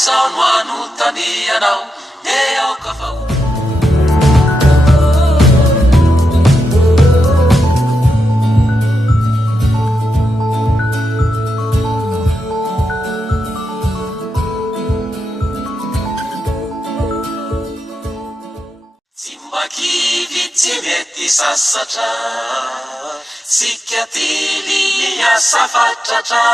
izao no anontanianao de aoka fa tsy makivy tsy mety sasatra sika tily asa fatratra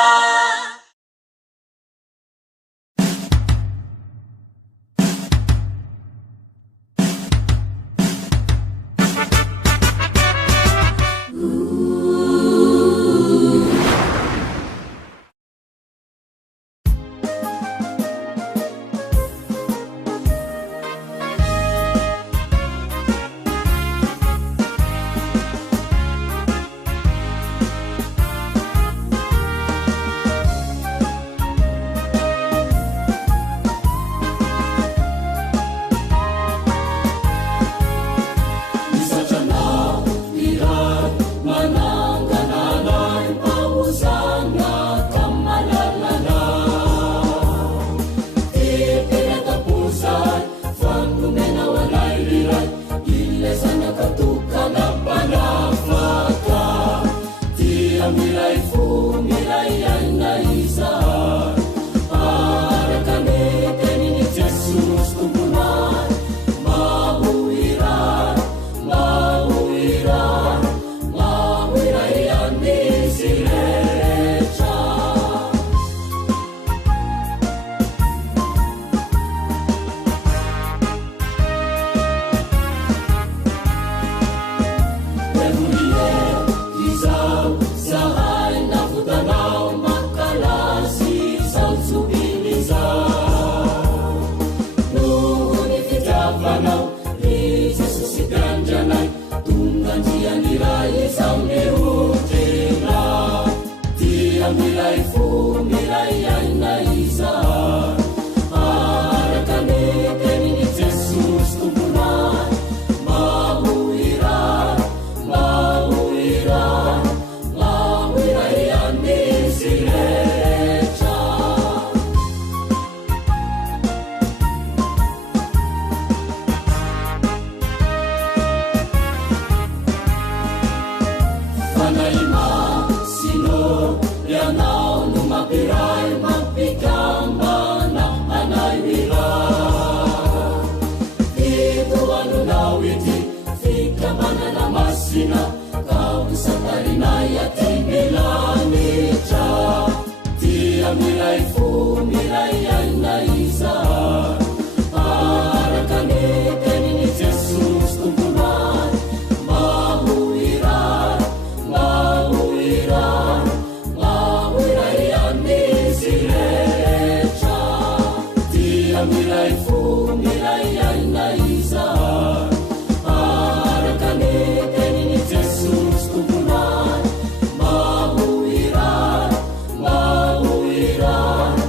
Mahuira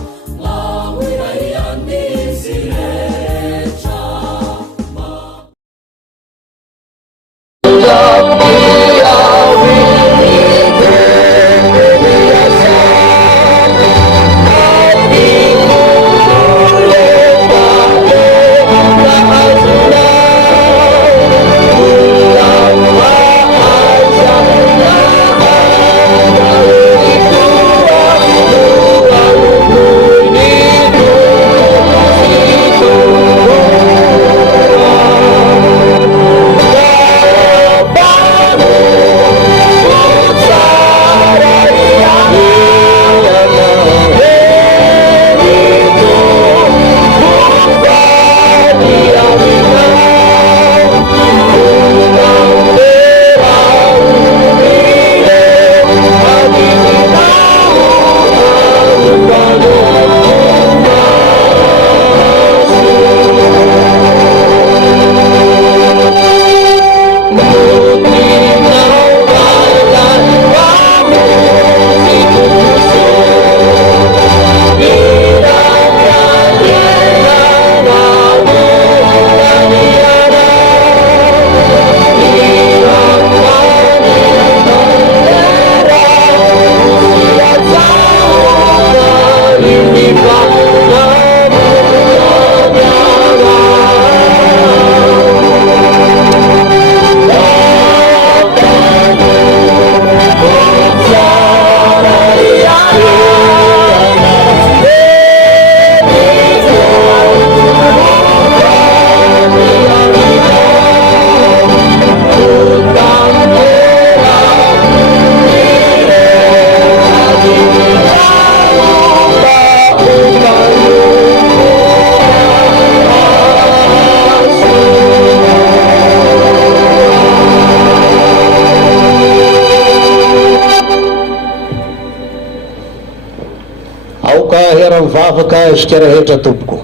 ka hera mivavaka izy ka rehetra tompoko.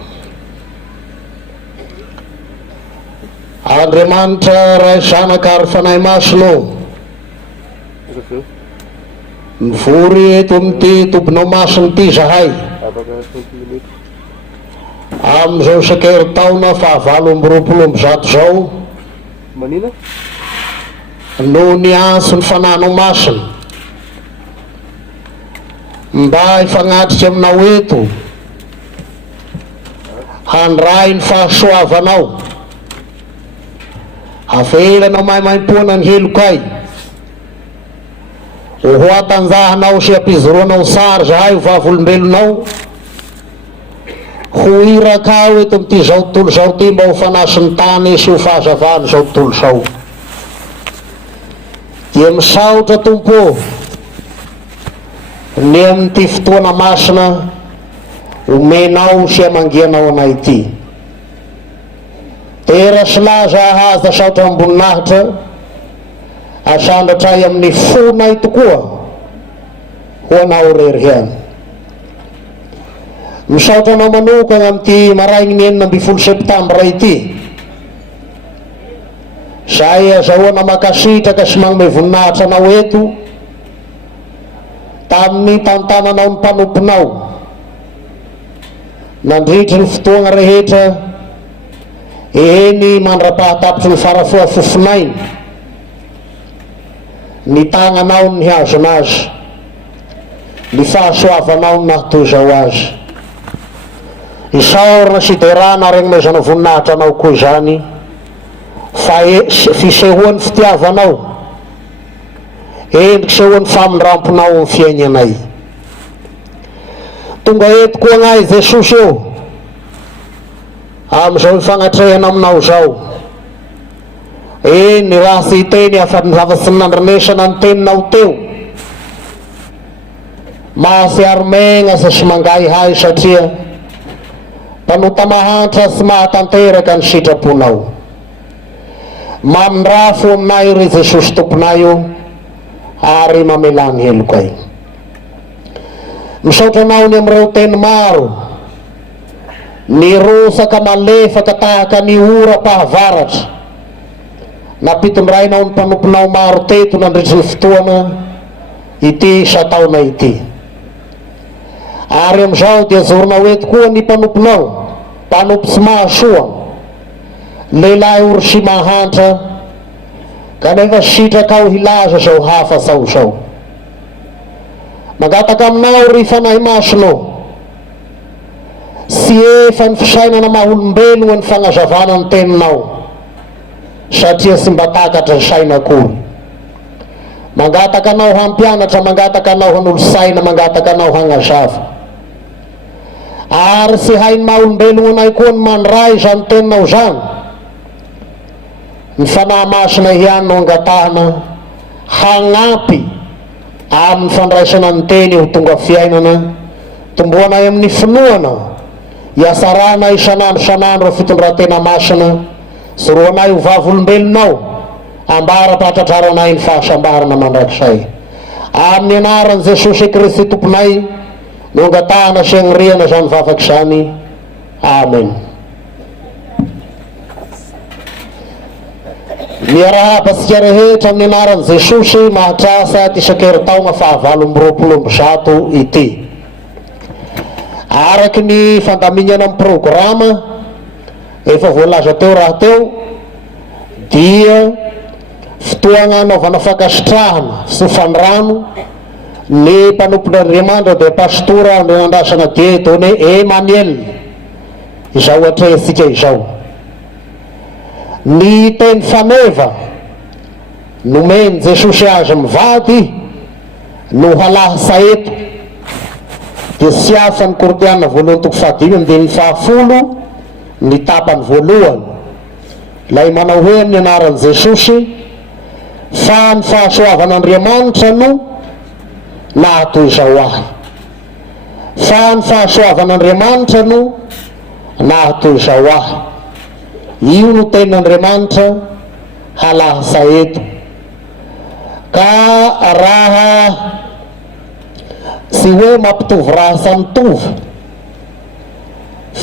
Andriamanitra ray zanaka ary fanahy masonao, mivory eto amin'ity tomponao masony ity zahay amin'izao isan-keritaona fahavalo amby roapolo amby zato zao, no ny antso ny fananao masina mba hifanatitra aminao eto handray ny fahasoavanao, avelanao maimaimpona ny helokay, ho atanjahanao sy ampizoroanao sary zahay ho vavolombelonao, ho irakao eto amin'ity zao tontolo zao ty mba ho fanasiny tany sy ho fahazavany zao tontolo zao. Dia misaotra tompo ny amin'ity fotoana masina omenao sy amangianao anay ity. Tera sy laza ahaza saotra amboninahitra asandratray amin'ny fonay tokoa ho anao rery hany. Misaotra anao manokana amin'ity maraigny ny 9 septambra ity, zay azahoana makasitraka sy magnome voninahitra anao eto tamin'ny tantananao ny mpanomponao nandritry ny fotoagna rehetra eny mandra-pahatapitry ny farafoa fofonainy, ny tagnanao ny hazo anazy, ny fahasoavanao ny nahatoy zao azy. Isaorana sy derana regny mezana voninahitra anao koa zany fa fisehoan'ny fitiavanao, endriky sehoan'ny famindramponao amin'ny fiainanay. Tonga eto koa gnay Jesosy eo am'izao ifagnatrehana aminao zao, ny raha sy teny afa-zavatsy nandrinesana ny teninao teo mahasiary megna sy mangaihay, satria mpanota mahantra sy mahatanteraka ny sitraponao. Mamindrafo aminay ry Jesosy tomponay io ary mamelany helokay. Misaotra anao ny am'ireo teny maro ny rosaka malefaka tahaka ny ora-pahavaratra napitondrainao ny mpanomponao maro teto nandritry ny fotoana ity sataona ity. Ary am'izao dia zoronao eto koa ny mpanomponao, mpanompo tsy mahasoa, lehilahy ory sy mahantra, kanefa sitrakao hilaza zao hafa sao sao. Magataka aminao ry fanahy masonao, sy efa ny fisainana maholombelona ny fagnazavana ny teninao, satria sy mba takatra sainakory. Mangataka anao hampianatra, mangataka anao hanolo saina, mangataka anao hagnazava, ary sy hainy maholombelona anay koa ny mandray zany teninao zany. Ny fanahy masina ihany no angatahana hagnampy amin'ny fandraisana ny teny ho tonga fiainana, tomboanay amin'ny finoana, hiasarana isanandro sanandro fitondratena masina, soroanay ho vavolombelonao, ambara patratraranay ny fahasambarana mandrakizay. Amin'ny anaran'i Jesosy Kristy tomponay no angatahana sy agniriana zany vavaky zany. Amen. Miarahabatsika rehetra amin'ny anaran'i Jesosy mahatrasa ty isan-keritaona fahavalo amby roapolo amby zato ity. Araky ny fandaminana amin'ny programa efa voalaza teo raha teo, dia fotoagna anaovana fakasitrahana sy fandrano ny mpanompon'Andriamanitra dia pastora Andry Andrasana Diedone Emmanuel, izao atrehantsika izao. Ny teny faneva nomeny Jesosy azy mivady no halahasa eto, dia sy hafa ny Kortiana voalohany toko 5:10 ny tapany voalohany, lay manao hoe amin'ny anaran'i Jesosy, fa ny fahasoavan'Andriamanitra no nahatoy zao ahy, fa ny fahasoavan'Andriamanitra no nahatoy zao ahy. Io no tenin'Andriamanitra halahasa eto. Ka raha sy hoe mampitovy raha samitovy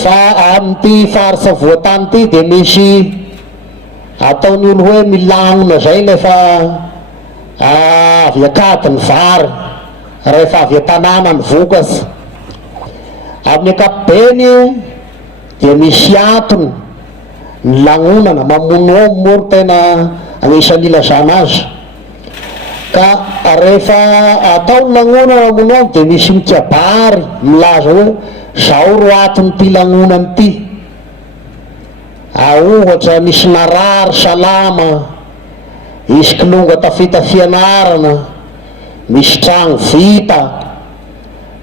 fa amin'ity farisa voatany ty de misy ataony olo hoe milanona zay lefa avy akatiny vary rehefa avy an-tanàna ny vokatsy amin'ny akapobeny de misy antony ny lagnonana mamono ao moa tena anisany ilazana azy ka rehefa atao ny lagnonana mamono ao de misy mikabary milaza hoe zao ro atony ty lagnonany ty ohatra nisy narary salama isy kilonga tafita fianarana misy tragno vita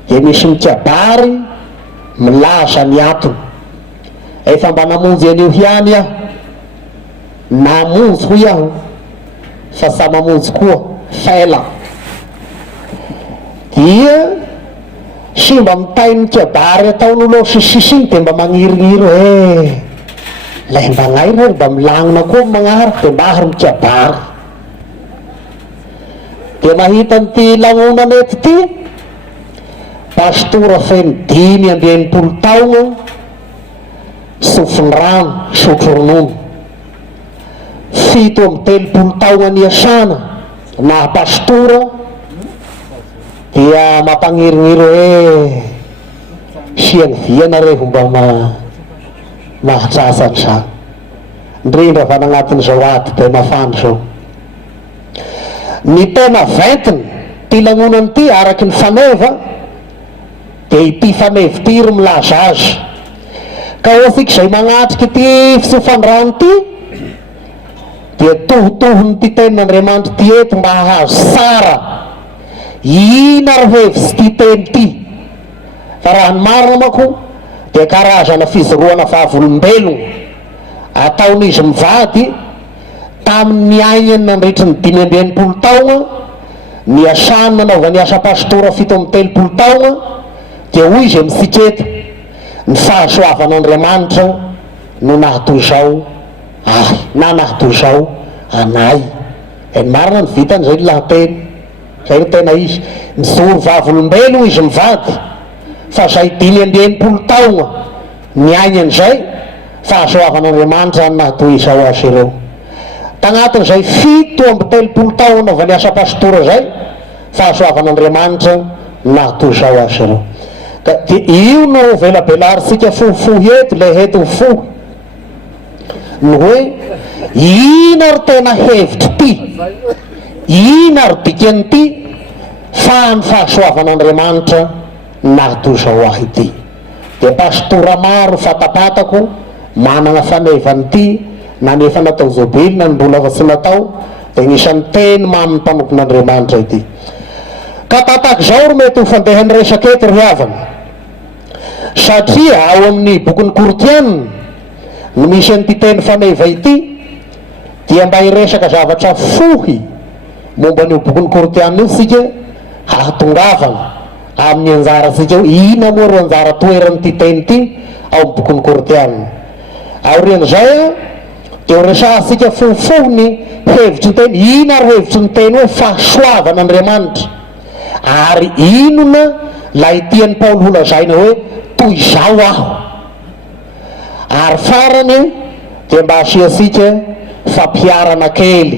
de misy mikabary milaza ny atony efa mba namonjy an'io hiany aho namonjy ho iaho fa sa mamonjy koa faila dia sy mba mitay ny kabary ataon'olo sisisiny de mba magnirigniry lay mba ngay rery mba milagnona koa magnary de mba ary mikabary de mahita nyty lagnonana eto ty pastora feny 5-10 taogna sofiny rano sotro ronono 7-30 taogna niasana na pastora dia mampagnirigniry hoe siany viana revo mba mahatrasany zany indrindra fa nagnatin'izao ady de mafandro zao ny tena ventiny ty lagnonany ty araky ny faneva de ity fanevy ty ry milaza azy ka oatsika zay magnatriky ty fisofandrano ty de tohitohony ty tenin'Andriamanitra ty eto mba hahazo sara ina ry hevy sy ty teny ty fa raha ny marina mako de karazana fizoroana fahavolombelogno ataon'izy mivady tamin'ny aignany nandritry ny 5-10 taogna niasany nanaova niasa pastora 7-30 taogna de hoy izy misiketa ny fahasoavan'Andriamanitra no nahatoy zao na nahatoy zao anay ny marina ny vitany zay lahateny zay no tena izy mijoro vavolombelogno izy mivady fa zay 5-10 taogna ny aignan'izay fahasoavan'Andriamanitra ny nahatoy zao azy ireo tagnatin'izay 7-30 taogna naova niasa pastora zay fahasoavan'Andriamanitra nahatoy zao azy ireo de io no velabelarisika fohifohy eto le hety fohy ny hoe ina ry tena hevitry ty ina ry dikany ty fa ny fahasoavan'Andriamanitra nahatoy zao ahy ity de pastora maro fatapatako manana fanevany ty na nefa natao zobily na mbola fa tsy natao de gnisan'ny teny mamy mpanompon'Andriamanitra ity ka tataky zao ro mety ho fandehany resaky eto ry havana satria ao amin'ny bokin'ny Kortianina no misy an'ity teny faneva ity dia mba hiresaka zavatra fohy momba an'io bokin'ny Kortianina io sika hahatongavana amin'ny anjara sika ina moa ro anjara toeran'ity teny ty ao amin'ny bokin'ny Kortianina aorian'izay de ho resansika fohifohy ny hevitry ny teny ina ry hevitry ny teny hoe fahasoavan'Andriamanitra ary inona lay tian'ny Paoly holazaina hoe toy zao aho ary farany de mba asiasika fampiarana kely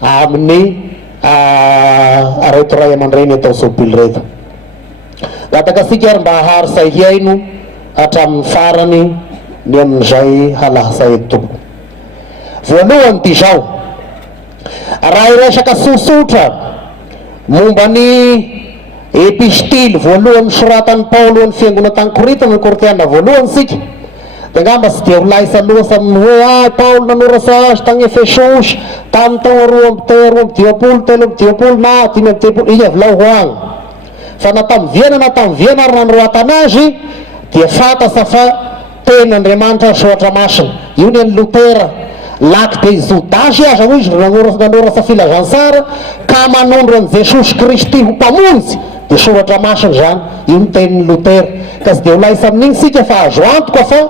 amin'ny reto ray aman-dreny atao sobily reto gatakasika ary mba hahary sahiaino hatramin'ny farany ny amin'izay halasa eto voalohany ty zao raha iresaka sosotra momba ny epistily voalohany soratan'ny Paoly ny fiangona tany Korintana ny Kortianina voalohany sika de ngamba tsy de ho laisa loatsy amin'ny hoe Paoly nanorasa azy tagny Efesosy tamin'ny taogna 2-10 na 5-10 izy avy lao ho agny fa na tamin'ny Viena na tamin'ny Viena ary nanoratana azy dia fantasa fa tenin'Andriamanitra soatra masina io ny an'ny Lutera laky de Jodasy aza hoy izy nanorasa filazansara ka manondro an' Jesosy Kristy ho mpamonjy de soratra masina zany io ny tenin'ny Lutera ka tsy de ho laisa amin'igny sika fa azo antoka fa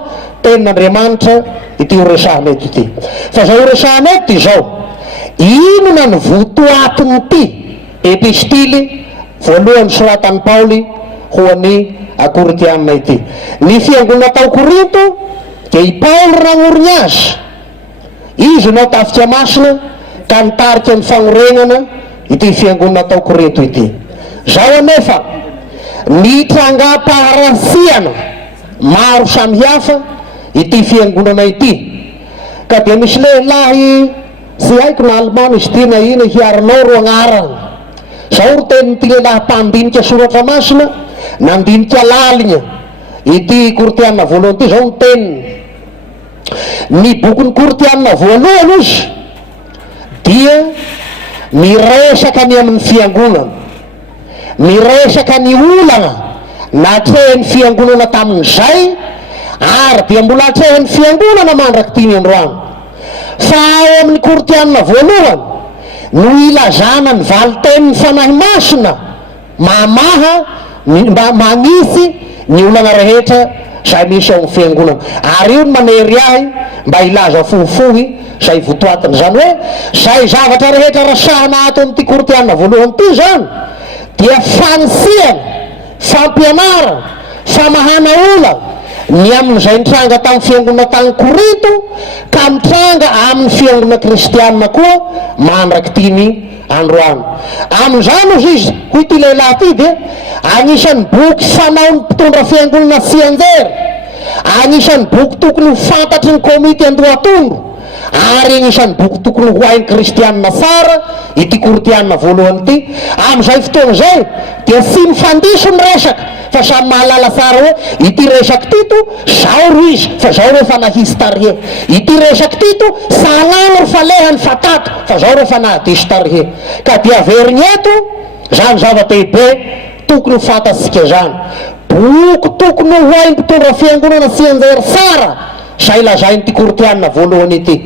tenin'Andriamanitra ity ho resahana eto ity fa zay ho resahana eto ty zao inona ny votoatiny ty epistily voalohany soratany Paoly ho an'ny Koritianina ity. Ny fiangonana tao Korinto dia i Paoly ragnoriny azy, izy no tafika masina ka nitarika ny fanorenana ity fiangonana tao Korinto ity. Zao anefa ny trangam-paharasiana maro samihafa ity fiangonana ity, ka dia misy lehilahy sy haiko na Alemana izy ty na ina hiarinao ro agnarany. Zao ro tenin'ity lehilahy mpandinika soratra masina nandinika laligna ity Koritianina voalohany ity. Zao ny teniny, ny bokin'ny Koritianina voalohany izy dia miresaka ny amin'ny fiangonana, miresaka ny olana natrehan'ny fiangonana tamin'izay ary dia mbola atrehan'ny fiangonana mandrakitiny androany. Fa ao amin'ny Koritianina voalohany no ilazana ny valitenin'ny fanahy masina mamaha magnisy ny olana rehetra zay misy ao amin'ny fiangonana. Ary io ny manery ahy mba ilaza fohifohy zay votoatiny, zany hoe zay zavatra rehetra rasahana ato amin'ity Koritianina voalohany ity zany dia fanisiana, fampianarana, famahana ola ny amin'izay nitranga tamin'ny fiangonana tany Korinto ka mitranga amin'ny fiangonana kristianina koa mandrakitiny androany. Amin'izany ozy izy hoy ity lehilahy ity dia anisan'ny boky fanao ny mpitondra fiangonana sy anjery, anisan'ny boky tokony ho fantatry ny komity andohatondro, ary anisan'ny boky tokony ho hain'ny kristianina tsara ity Koritianina voalohany ity. Amin'izay fotoana zay dia sy mifandiso ny resaka fa samy mahalala tsara hoe ity resaky tito zao ro izy fa zao rehefa nahisy tarie, ity resaky tito salano ro falehany fatato fa zao rehefa nahadiso tarie. Ka dia averiny eto zany zava-dehibe tokony ho fantatsika zany. Boky tokony ho hain'ny mpitondra fiangonana sy anjery tsara zay lazain'ity Koritianina voalohany ity.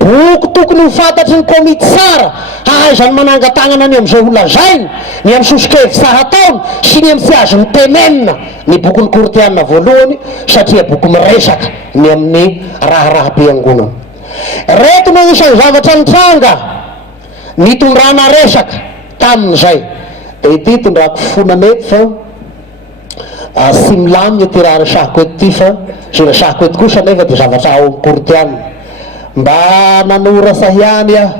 Boky tokony ho fantatry ny komity tsara ahaizany manangan-tagnana ny amin'izay ho lazainy, ny amin'ny sosokevitsara taony sy ny amin'ny azo mitenenina ny bokin'ny Koritianina voalohany, satria boky miresaka ny amin'ny raharaha-piangonana. Reto no isan'ny zavatra nitranga nitondrana resaka tamin'izay. Dia ity tondrako fonana eto fa sy milamina ty raha resahako eto ty, fa zay resahako eto kosa nefa dia zavatra ao amin'ny Koritianina. Mba nanora sahiany aho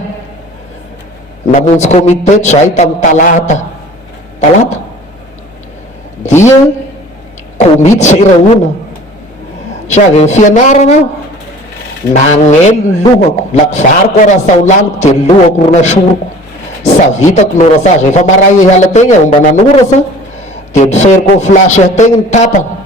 namonjy komite eto zay tamin'ny talata dia komity zay rahona sy avy amin'ny fianarana nagnelo ny lohako, lakivariko raha saolaniko dia lohako ro nasoroko, savitako norasa efa maray hiala tegna mba nanorasa dia niferiko flasy ategna ny tapana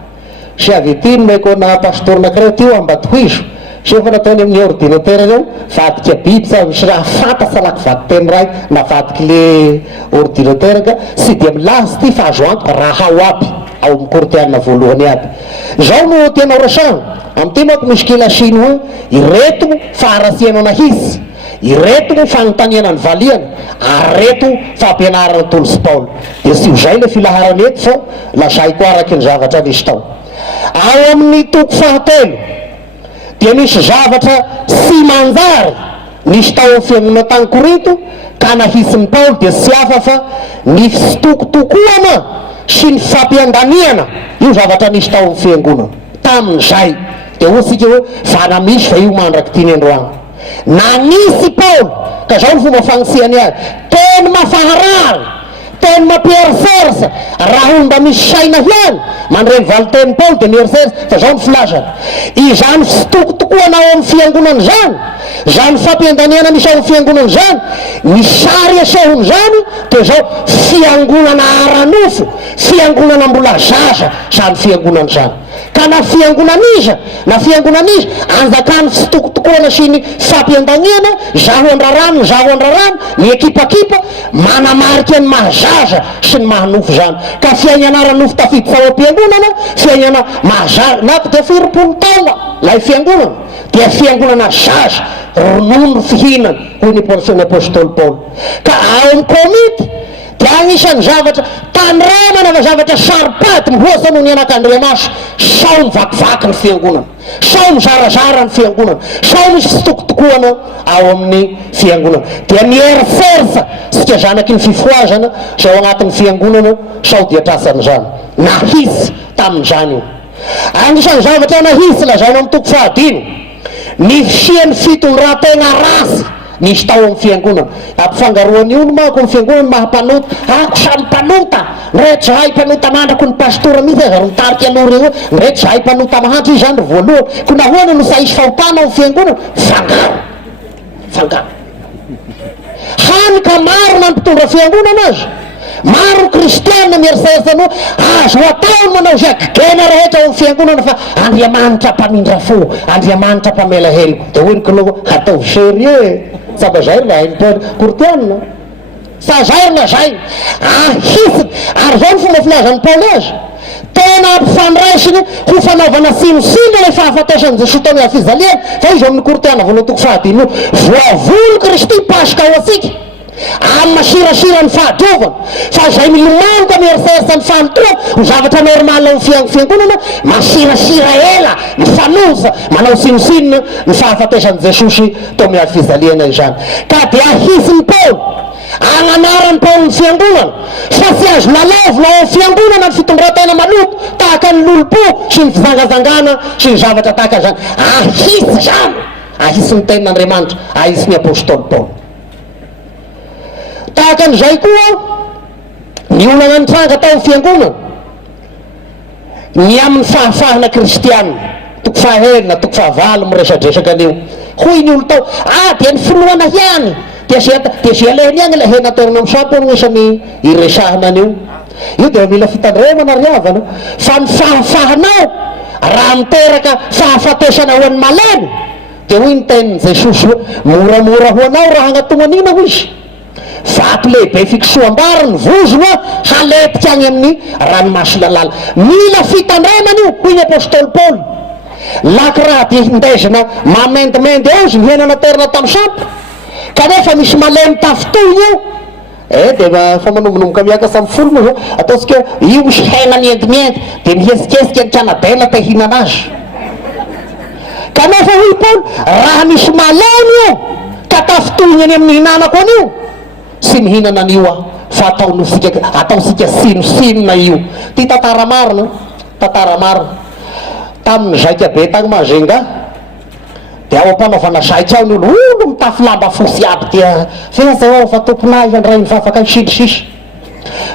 sy avy ety nomeko na pastor anakireo ty ambady hoizo sy efa nataony amin'ny ordinateur reo vadika biby sa misy raha fantatsa lakivaty teny ray navadiky le ordinateur ka sy dia milasy ty fa azo antoka raha ao aby ao amin'ny Koritianina voalohany aby. Zao no tena rasana amin'ity manko misy kilasiny hoe ireto faharasiana nahisy, ireto fanontaniana ny valiana, areto fampianarana tolo sy Paoly. Dia sy ho zay le filaharany eto fa lasaiko araky ny zavatra nisy tao. Ao amin'ny toko fahatelo dia misy zavatra sy manjary nisy tao amin'ny fiangonana tany Korinto ka nahisy ny Paoly dia sy hafa fa ny fitokitokoana sy ny fampiandaniana. Io zavatra nisy tao amin'ny fiangonana tamin'izay dia hotsika hoe vana misy fa io mandrakitiny androany. Nanisy Paoly ka zao ny fomba fagnisiany azy, teny mafaharary, teny mampierisерisa raha omba misy saina hiany mandreny valiteny Paoly dia mierisерisa fa zao ny filazany. Izany fitokitokoana ao amin'ny fiangonana zany, zany fampiandaniana misy ao amin'ny fiangonana zany, ny sary asehony zany dia zao fiangonana aranofo, fiangonana mbola zaza zany fiangonana zany. Ka na fiangonan'iza na fiangonan'iza anjakany fitokitokoana sy ny fampiandaniana zaho andrarano ny ekipakipa manamarika ny mahazaza sy ny mahanofo zany. Ka fiainana aranofo tafiditra ao am-piangonana, fiainana mahazaza na dia 20 taona lay fiangonana dia fiangonana zaza ronono ro fihinana hoy ny apôstôly Paoly. Ka ao amin'ny komity dia agnisan'ny zavatra tandramana fa zavatra saropaty mihoasa noho ny anak'Andriamaso. Sao mivakivaky ny fiangonana, sao mizarazara ny fiangonana, sao misy fitokotokoana ao amin'ny fiangonana. Dia miera forsa sika zanaky ny fifoazana zao agnatin'ny fiangonana, sao dia trasan'izany nahisy tamin'izany io. Agnisan'ny zavatra nahisy lazaina amin'ny toko fahadimy, ny fisian'ny fitony raha-tegna rasy nisy tao amin'ny fiangonana. Ampifangaroany io no mako amin'ny fiangonana mahampanota, ako samy mpanota, ndraiky zahay mpanota mandrako ny pastora mihitsy aza mitarika an'olo io, ndraiky zahay mpanota mahandro izy zany ry voalohany, ko nahoana no sahisy fahotana amin'ny fiangonana. Fangaro hany ka maro nampitondra fiangonana azy, maro kristianina mierisasa no azo ataony manao zagigena rehetra ao amin'ny fiangonana fa Andriamanitra mpamindra fo, Andriamanitra mpamela heloko. Dia hoeniko lo atao serie saba zay la hain'tena kortianina sa zay na zay ahisiny. Ary zao ny fomba filazan'ny Paoly azy, tena ampifandraisiny ho fanaovana sinosino le fahafatesany Jesosy tao amin'ny fizaliana. Fa izy amin'ny kortiana voalohany toko fahadimy io, voavolo Kristy paska ho asika amin'ny masirasira ny fahadiovana, fa zay milomanoka mierisesa ny fanotoana ho zavatra normal amin'ny fiangonana, masirasira ela mifanoza manao sinosinona ny fahafatesany Jesosy tao amin'ny fizaliana izany. Ka dia ahisiny Paoly agnanarany Paoly ny fiangonana fa sy azo lalovina ao amin'ny fiangonana ny fitondran-tena maloto tahaka ny lolopo sy ny fizangazangana sy ny zavatra tahaka zany. Ahisy zany, ahisiny tenin'Andriamanitra, ahisiny apôstôly Paoly. Tahaka an'izay koa ny olana ny tranga tao amin'ny fiangonana, ny amin'ny fahafahana kristianina, toko fahahelina toko fahavalo miresadresaka an'io. Hoy ny olo tao dia ny finoana hiany, dia zay alehiny any la hena toerana misapo no isany iresahana an'io. Io dia mila fitandremana ry havana, fa ny fahafahanao raha miteraka fahafatesana ho an'ny malemy, dia hoy ny tenin'i Jesosy hoe moramora ho anao raha hagnatonanina ho izy. Vato lehibe fiksoam-bary ny vozona haletika any amin'ny ranomasy lalala. Mila fitandremana io, hoy ny apôstôly Paoly. Laky raha dia hindezina mamendimendy eo izy mihenana terina tamin'ny sampo, kanefa misy malemy tafitoy io, dia fa manombonomboka miakasa amin'ny folo moa zao ataotsika io misy hena miendimendy dia mihesikesika ny tranabela te hihinana azy. Kanefa hoy Paoly, raha misy malemy io ka tafitoy any amin'ny hinanako an'io, sy mihinana an'io aho, fa ataosika sinosinona io. Ty tantara marina, tantara marina tamin'ny zaika be tagny Mazenga, dia ao am-panaovana zaika ao ny olo mitafy lamba fosy aby dia feza ao fa tomponay andray ny fafaka ny sisisisy.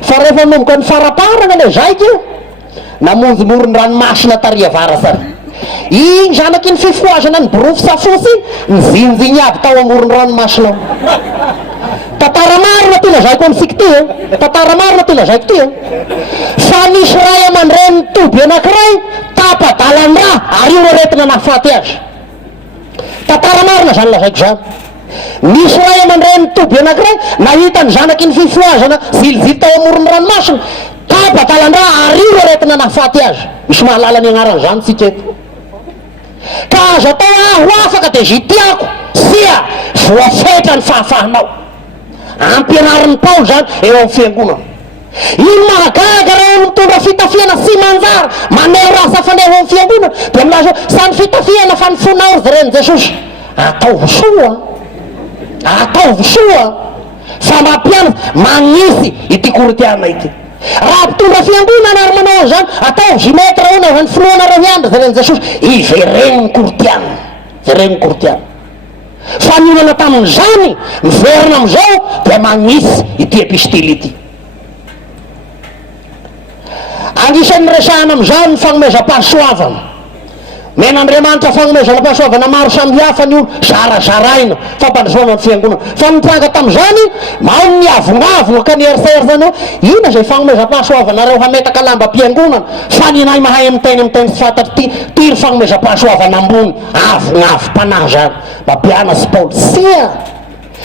Fa rehefa nomboka ny faraparana le zaika namonjy moron'ny ranomasina tariavara sary, igny zanaky ny fifoazana ny borofo safosy nizinjiny aby tao amoron'ny ranomasina. Tantara marina ty lazaiko antsika ty, tantara marina ty lazaiko ty. Fa nisy ray aman-dreny toby anankiray tapa-dalan-drà ary io retina nahafaty azy. Tantara marina zany lazaiko zany. Nisy ray aman-dreny toby anankiray nahita ny zanaky ny fifoazana zilizily tao amoron'ny ranomasina, tapa-dalan-drà ary io retina nahafaty azy. Misy mahalala ny agnaran'izany tsika eto. Ka azo atao aho afaka dia zy tiako sia voafetra ny fahafahanao. Ampianarin'ny Paoly zany eo amin'ny fiangonana. Ino mahagaga raha olo mitondra fitafiana sy manjara maneo rasa faneho amin'ny fiangonana dia milaza samy fitafiana fa ny fonao zy reny Jesosy. Ataovy soa, ataovy soa, fa mampianatra magnisy ity koritiana ity. Raha mpitondra fiangonana ary manao an'izany, ataovy zy metra ona ny finoanareo hiandry zy reny Jesosy, iveren'ny koritiana, iveren'ny koritiana. Fa ny olana tamin'izany miverina am'izao dia magnisy ity epistily ity. Anisan'ny resahana am'izany ny fagnomezam-pahasoavana. Men'Andriamanitra fagnomezam-pahasoavana maro samihafa ny olo zarazaraina fampandrosoana ny fiangonana. Fa nitranga tamin'izany mao ny avongavona ka nieriserizy zany hoe ina zay fagnomezam-pahasoavanareo hametaka lamba-piangonana fa ninay mahay amin'ny teny sy fantatry ty ry fagnomezam-pahasoavana ambony avongavo mpanahy zany. Mampianatsy Paoly sia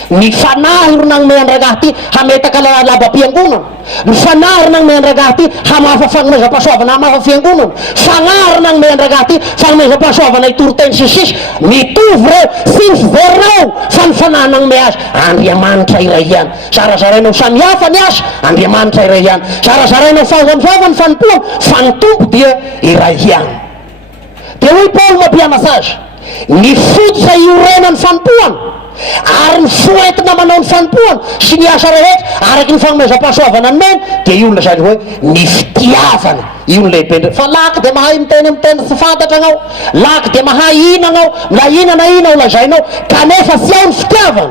Mifanahir ng may andragati hameta kalalaba piangkunan. Mifanahir ng may andragati hamafafang may kapasovan hamafafiangkunan. Fangar ng may andragati fang may kapasovan ay turten sisis mituvre since there now fanfana ng mayas andriaman sa irayan. Sara-saray ng sanyafan yas andriaman sa irayan. Sara-saray ng fangan fanpuan fantup dia irayan. Tewi Paul mabiamasas ni food sa yurenan fanpuan. Arin fuet naman ang fanpuan siniasa rehet arakin fang may sapasovanan men kaya yun na siya niftiafan yun lepend falak de mahayin tenem sa fata tangaw lak de mahayin nangaw layina na inaw la siya kanefa siya niftiafan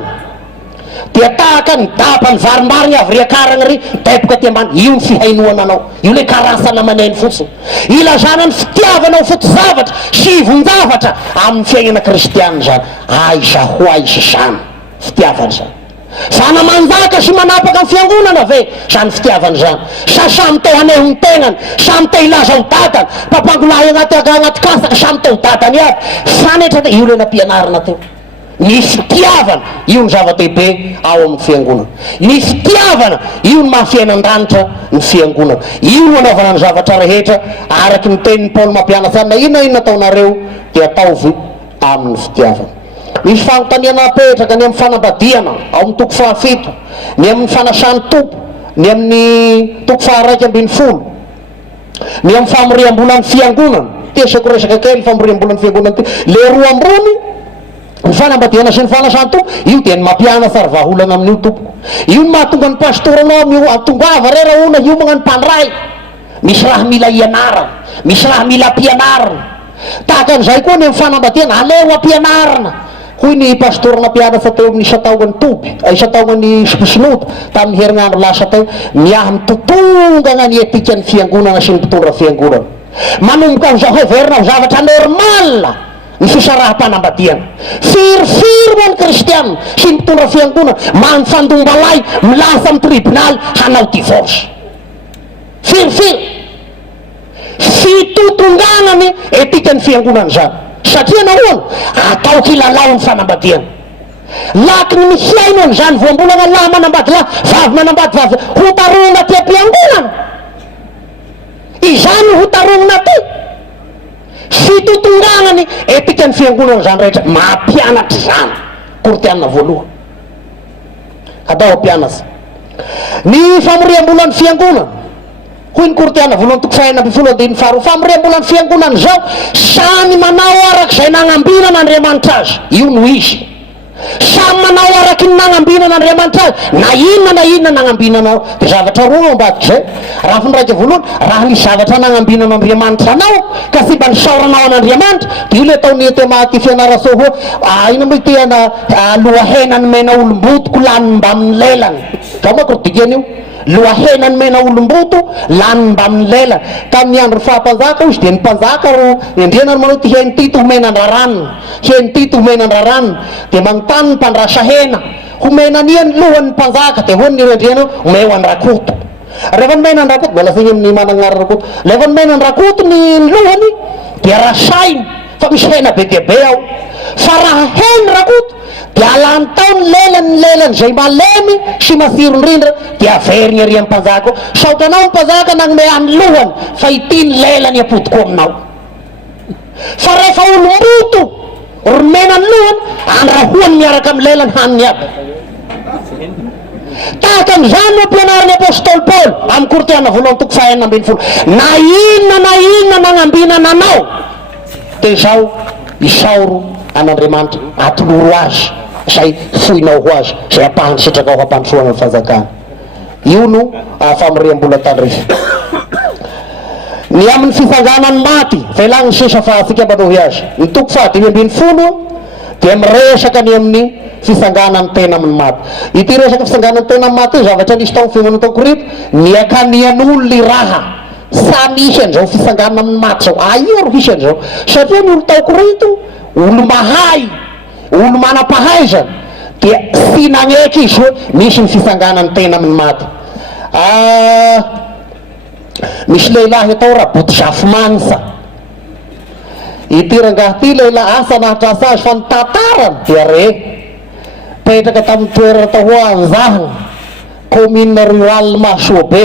tiatakan tapan varmarnya vria karangri tep katiaman yun si hainuan nanaw yun ay karasa naman na infutso ila siya nang ftiafan ang futsavat shivun davat am fiangin na kristiyan siya ay siya huay siya ftiafan siya sana manzaka si manapak ang fiangunan na ve siya ftiafan siya siya siyamte hanehong tengan siyamte ilasaw tatan papagulayan at agangat kasa siyamte tatan yan sana ito yun na pianar natin ni ftiavan yun zavatipe awam fiangunan ni ftiavan yun mafianan ranta ny fiangunan yun anaovanan zavatra rehetra araky ny tenin'ny Paul mampianasan na ina taonareo dia ataovy amin'ny fitiavana. Misy fanontaniana apetraka ny amin'ny fanambadiana ao amin'ny toko fahafito, ny amin'ny fanasany tompo, ny amin'ny toko faharaiky ambin'ny folo, ny amin'ny famoriam-bolan'ny fiangonana. Tesako resaka kely famoriam-bolan'ny fiangonana ty le roa ambony ny fanambadiana sy ny fanasany tompo, io dia ny mampianasa ary vahaolana amin'io tompoko. Io ny mahatonga ny pastoranao atongava rera ona io magnano mpandray. Misy raha mila ianarana, misy raha mila ampianarana. Tahaka an'izay koa ny amin'ny fanambadiana aleo ampianarana. Hoy ny pastorana mpianasa teo amin'ny isataonany toby, isataonany sinota tamin'ny herinandro lasa teo, miaha mitotongana ny etikan'ny fiangonana sy ny mpitondra fiangonana. Manomboka amin'izao heverina ho zavatra normal ny fisaraham-panambadiana. Firy ho an'ny kristianina sy ny mpitondra fiangonana manofandom-balay milasa amin'ny tribunal hanao divorce. Firy fitotonganany etikan'ny fiangonana zany. Satria nahoana atao kilalao ny fanambadiana. Laky ny misy ainony zany voambolana lahy manambady lahy, vavy manambady vavy, hotarona ty am-piangonana. Izany hotarona ty. Fitotonganany etikan'ny fiangonana zany rehetra, mampianatra zany kortianina voalohany. Atao ampianasa. Ny famoriam-bolan'ny fiangonana, hoy ny kortiana voalohany toko fahaenina ambin'ny folo andininy faharoa, famoriam-bolan'ny fiangonana zao samy manao arak'izay nagnambinana Andriamanitra azy. Io no izy. Samy manao araky ny nagnambinana Andriamanitra azy. Na inona nagnambinanao. Dia zavatra roa ambadika zay. Raha fondraika voalohany, raha nisy zavatra nagnambinana Andriamanitra anao ka sy mba nisaoranao an'Andriamanitra, dia io le ataony tematy fianarasoa hoa ina moa ty lohahenany mena olombotoko lany mba amin'ny lelany. Ka mako digany io. Lohahenany mena olomboto lany mba amin'ny lelany. Tamin'ny andro fahampanjaka izy dia ny mpanjaka ro endrenany manao ty heny ty to homenandraranona, heny ty to homenandraranona, dia magnontany ny mpandrasa hena homenania ny lohan'ny mpanjaka, dia hoany ny rendrena homeo any rakoto. Rehefa nomena ny rakoto, mbola signy amin'ny mananara rakoto, rehefa nomena ny rakoto ny lohany dia rasainy fa misy hena be dia be ao. Fa raha heny rakoto dia alany tao ny lelany zay malemy sy masiro indrindra dia averiny ary amin'ny mpanjaka. Saotranao ny mpanjaka nagnome any lohany fa ity ny lelany apodiko aminao. Fa rehefa olomboto romena ny lohany, andrahoany miaraka amin'ny lelany haniny aby. Tahaka an'izany no ampianaran'ny apôstôly Paul amin'ny kortiana voalohany toko fahaenina ambin'ny folo. Na inona nagnambinana anao dia zao isaoro an'Andriamanitra atoloro azy zay foinao ho azy, zay ampahanisitraka ho hampandrosoana ny fanjakana. Io no famoriam-bola tandrifa. Ny amin'ny fisanganany maty velany ny sisa fa asika manohy azy. Ny toko fahadimy ambin'ny folo dia miresaka ny amin'ny fisanganany tena amin'ny maty. Ity resaka fisanganany tena amin'ny maty io zavatra nisy tao fiangonana tao Korito, niakanian'olo ny raha samy isy an'izao fisanganana amin'ny maty zao. Aia ro hisy an'izao? Satria ny olo tao Korito olo mahay, olo manam-pahaizana, dia sy nagneky izy hoe misy ny fisanganany tena amin'ny maty. Misy lehilahy atao Raboty Zafimansa. Ity rangahy ty lehilahy asa nahatrasa azy fa ny tantarany dia re petraka tamin'ny toerana Tahoanjahana, commune rural Masoabe,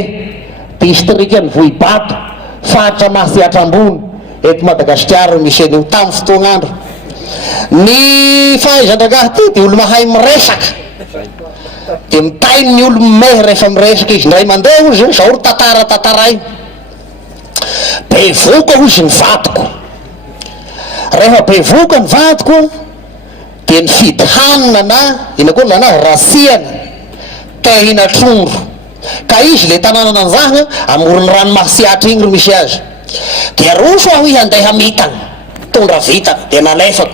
distrikany Vohibato, faritra Masihatra ambony, eto Madagasikara misy an'io tamin'ny fotoagn'andro. Ny fahaizan-dragaha ty de olo mahay miresaka, de mitainy ny olo mehy rehefa miresaka izy, ndray mandeha ozy zao ro tantarainy, bevoka ozy ny vadiko, rehefa bevoka ny vadiko de nifidy hanina na ina koa na rasiana te hina trondro, ka izy le tanàna nanjahana amorony rano Masihatra igny ro misy azy, de roso aho i handeha mitana tondra vitana, de nalefako,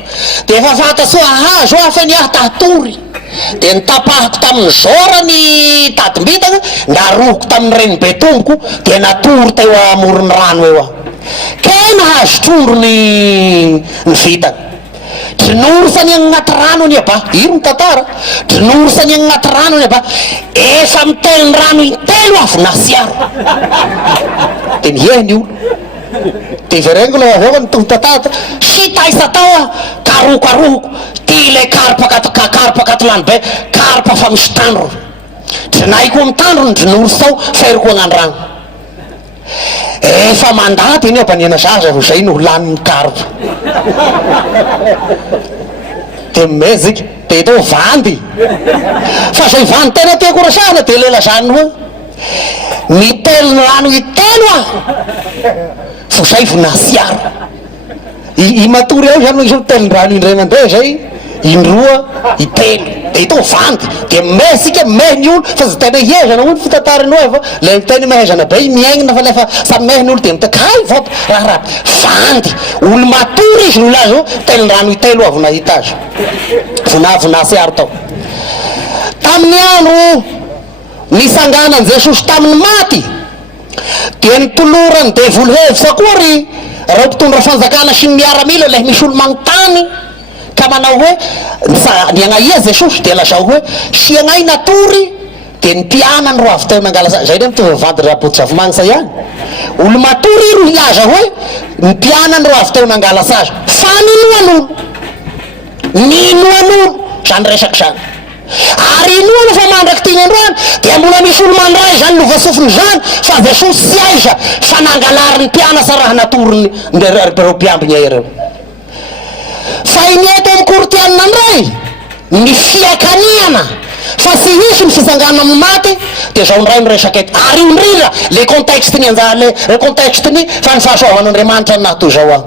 de efa fantatso ahazo afany aho tahatory, de nitapahako tamin'ny zorany tadimbitana, narohoko tamin'ny reny betomboko, de natory teo amorony rano eo aho, ke nahazo trondro ny vitana. Drinorsany agnaty rano any aba, iro mitantara, drinorsany agnaty rano any aba, efa mitely ny rano intelo avy nasiaro, de miheny olo, de verengola aveo nitovy tantara, sy taisa tao a karokarohoko, ty le karpa lany be, karpa fa misy tandro, drinaiko amy tandro ny drinorsy tao, feriko agnano rano, efa mandady iny abaniana zaza vo zay no lanin'ny karpa, de meziky de to vandy, fa zay vandy tena tiako rasana de lela zany hoe mitely ny rano itelo ah, fo zay vo nasiaro, i matory ao zany misy mitely ny rano indray mandeha zay indroa itelo, de to vandy de mesika mehny olo, fa zy tena hiezana olo fitantarany hoe fa le miteny mehezana be miaigna fa lefa samy mehny olo de miteka hay vôpa raha vandy, olo matory izy nolo azy o tely ny rano itelo avy nahita azy, vonasiaro tao. Tamin'ny andro nisanganan Jesosy tamin'ny maty, de nitolorany devolo hevitra koa ry reo mpitondra fanjakana sy ny miaramila le misy olo magnontany ka manao hoe niagnaia Jesosy de lazao hoe siagnay natory, de ny mpianany ro avy teo nangala zay de mitovy vandy rapotsy-zavomangitsa ihany, olo matory ro hilaza hoe ny mpianany ro avy teo nangala sazy, fa ninoan'olo zany resaky zany, ary inoana fa mandraky tiny androany de mbola misy olo mandray zany no voasofiny zany fa Jesosy sy aiza fa nangalary ny mpianasa raha natoriny reo mpiambiny ereo. Fa ineto amy Kortianina ndray ny fiakaniana fa sy hisy ny fisangana amin'ny maty, de zao ndray miresaky eto, ary indrindra le contexteny anjale le contexteny fa ny fahasoavan'Andriamanitra ny nato zao aho,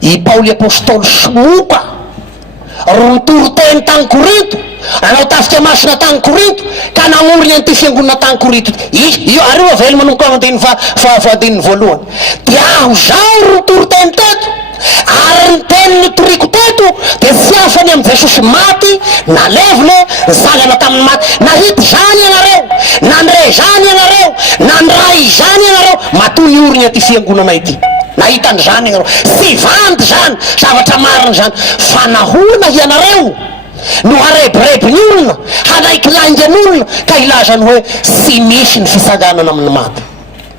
i Paoly apôstôly somoka ro nitoro teny tany Korinto, anao tafika masina tany Korinto ka namoriny an'ity fiangonana tany Korinto io, ary io avelo manomboka amandiny fahadininy voalohany, de aho zao ro nitoro teny teto, ary ny teny nitoriko teto de tsy afany amy Jesosy maty nalevile nizangana tamin'ny maty, nahity zany ianareo, nandre zany ianareo, nandray zany ianareo, matoy oriny aty fiangonana ity, nahitany zany ianareo, sy vandy zany zavatra mariny zany, fa nahona ianareo no harebirebiny olona, hanaikilaingany olona ka ilazany hoe sy misy ny fisanganana amin'ny maty.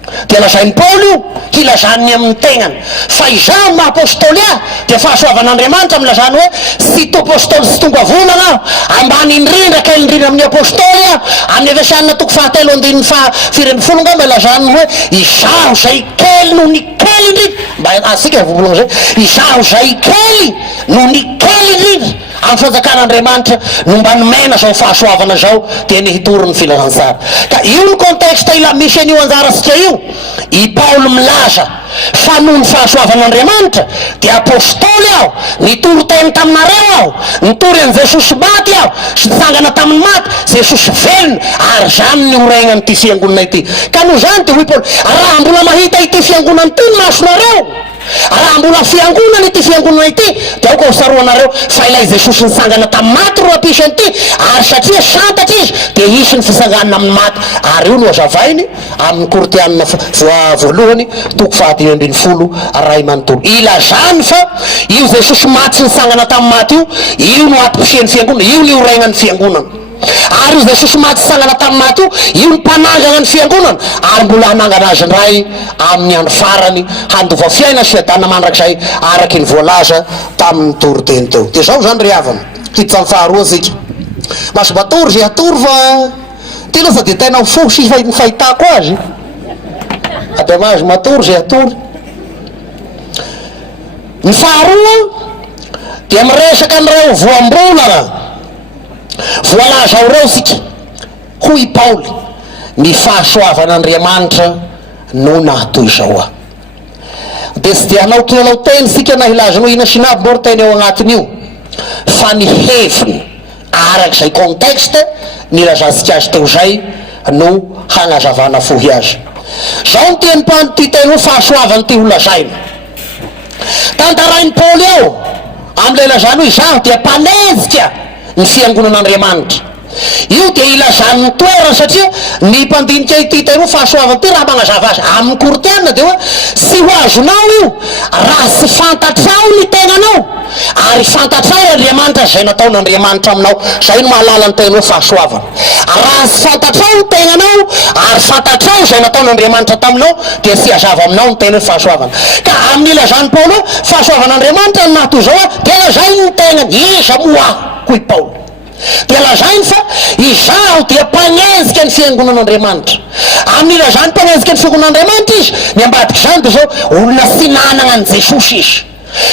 De lazainy Paoly io hilazany amin'ny tegnany fa izaho maapôstôly aho de fahasoavan'Andriamanitra milazany hoe sy to apôstôly sy tonga vonana aho, ambany indrindra kely indrindra amin'ny apôstôly aho, amin'ny Efesianina toko fahatelo andininy fahafirembifolo ngamba ilazany hoe izaho zay kely no ny kely indrindra, mba asika vobologna zay, izaho zay kely no ny kely indrindra amin'ny fanjakan'Andriamanitra no mba nomena zao fahasoavana zao de nihitoriny filazansara. Ka io ny contexte ila misy an'io anjarasika io, i Paoly milaza fa noho ny fahasoavan'Andriamanitra de apôstôly aho, nitoro teny taminareo aho, nitory an Jesosy maty aho sy nitsangana tamin'ny maty, Jesosy velona ary zany ny oregnany ty fiangonana ity. Ka noho zany de hoy Paoly, raha mbola mahita ity fiangonana ity ny masonareo, raha mbola fiangonana ity fiangonana ity de aoka hosaroanareo fa ilay Jesosy nitsangana tamin'ny maty ro ampisy an'ity, ary satria santatra izy de hisy ny fisanganana amin'ny maty, ary io no azavainy amin'ny Kortianina voalohany toko fahatelo ambin'ny folo ray manontolo, ilazany fa io Jesosy maty sy nitsangana tamin'ny maty io no atomposehan'ny fiangonana, io ny oregnan'ny fiangonana. ary io Jesosy maty sangana tamin'ny maty io ny mpanangana ny fiangonana ary mbola hanangana azy ndray amin'ny andro farany handova fiaina sy adana mandrakizay araky ny voalaza tamin'ny toriteny teo. De zao zany ry havana kitsa faharoa sika masibatory zay atory fa ty losa de tena fo sy ny fahitako azy de mahazo matory zay atory. Ny faharoa dia miresaka an'ireo voambolana voalaza ao reo sika hoy Paoly ny fahasoavan'Andriamanitra no nahatoy zao a de tsy de hanao toy anao teny sika na hilazanao ina sinaby mbory teny eo agnatin'io fa ny heviny arak'izay contexte nilazantsika azy teo zay no hagnazavana fohy azy. Zao ny teny ty teny ho fahasoavany ty holazaina tantarainy Paoly eo am'le lazany hoe zaho dia mpanezika ny fiangonan'Andriamanitra. Io dia ilazany ny toerana satria ny mpandinika ity teny ho fahasoavany ty raha magnazava azy amin'ny kortiana de hoe sy ho azonao io raha sy fantatrao ny tegnanao ary fantatrao Andriamanitra zay nataon'Andriamanitra aminao. Zay no mahalala ny teny hoe fahasoavana. Raha sy fantatrao ny tegnanao ary fantatrao zay nataon'Andriamanitra taminao dia sy hazava aminao ny teny hoe fahasoavana. Ka amin'ny ilazany Paoly hoe fahasoavan'Andriamanitra ny nahatoy zao a dia lazainy ny tegnany iza moa hoy Paoly dia lazainy fa izaho dia mpanezika ny fiangonan'Andriamanitra. Amin'ny lazany mpanezika ny fiangonan'Andriamanitra izy ny ambadiky zany de zao olona sy nanana an' Jesosy izy,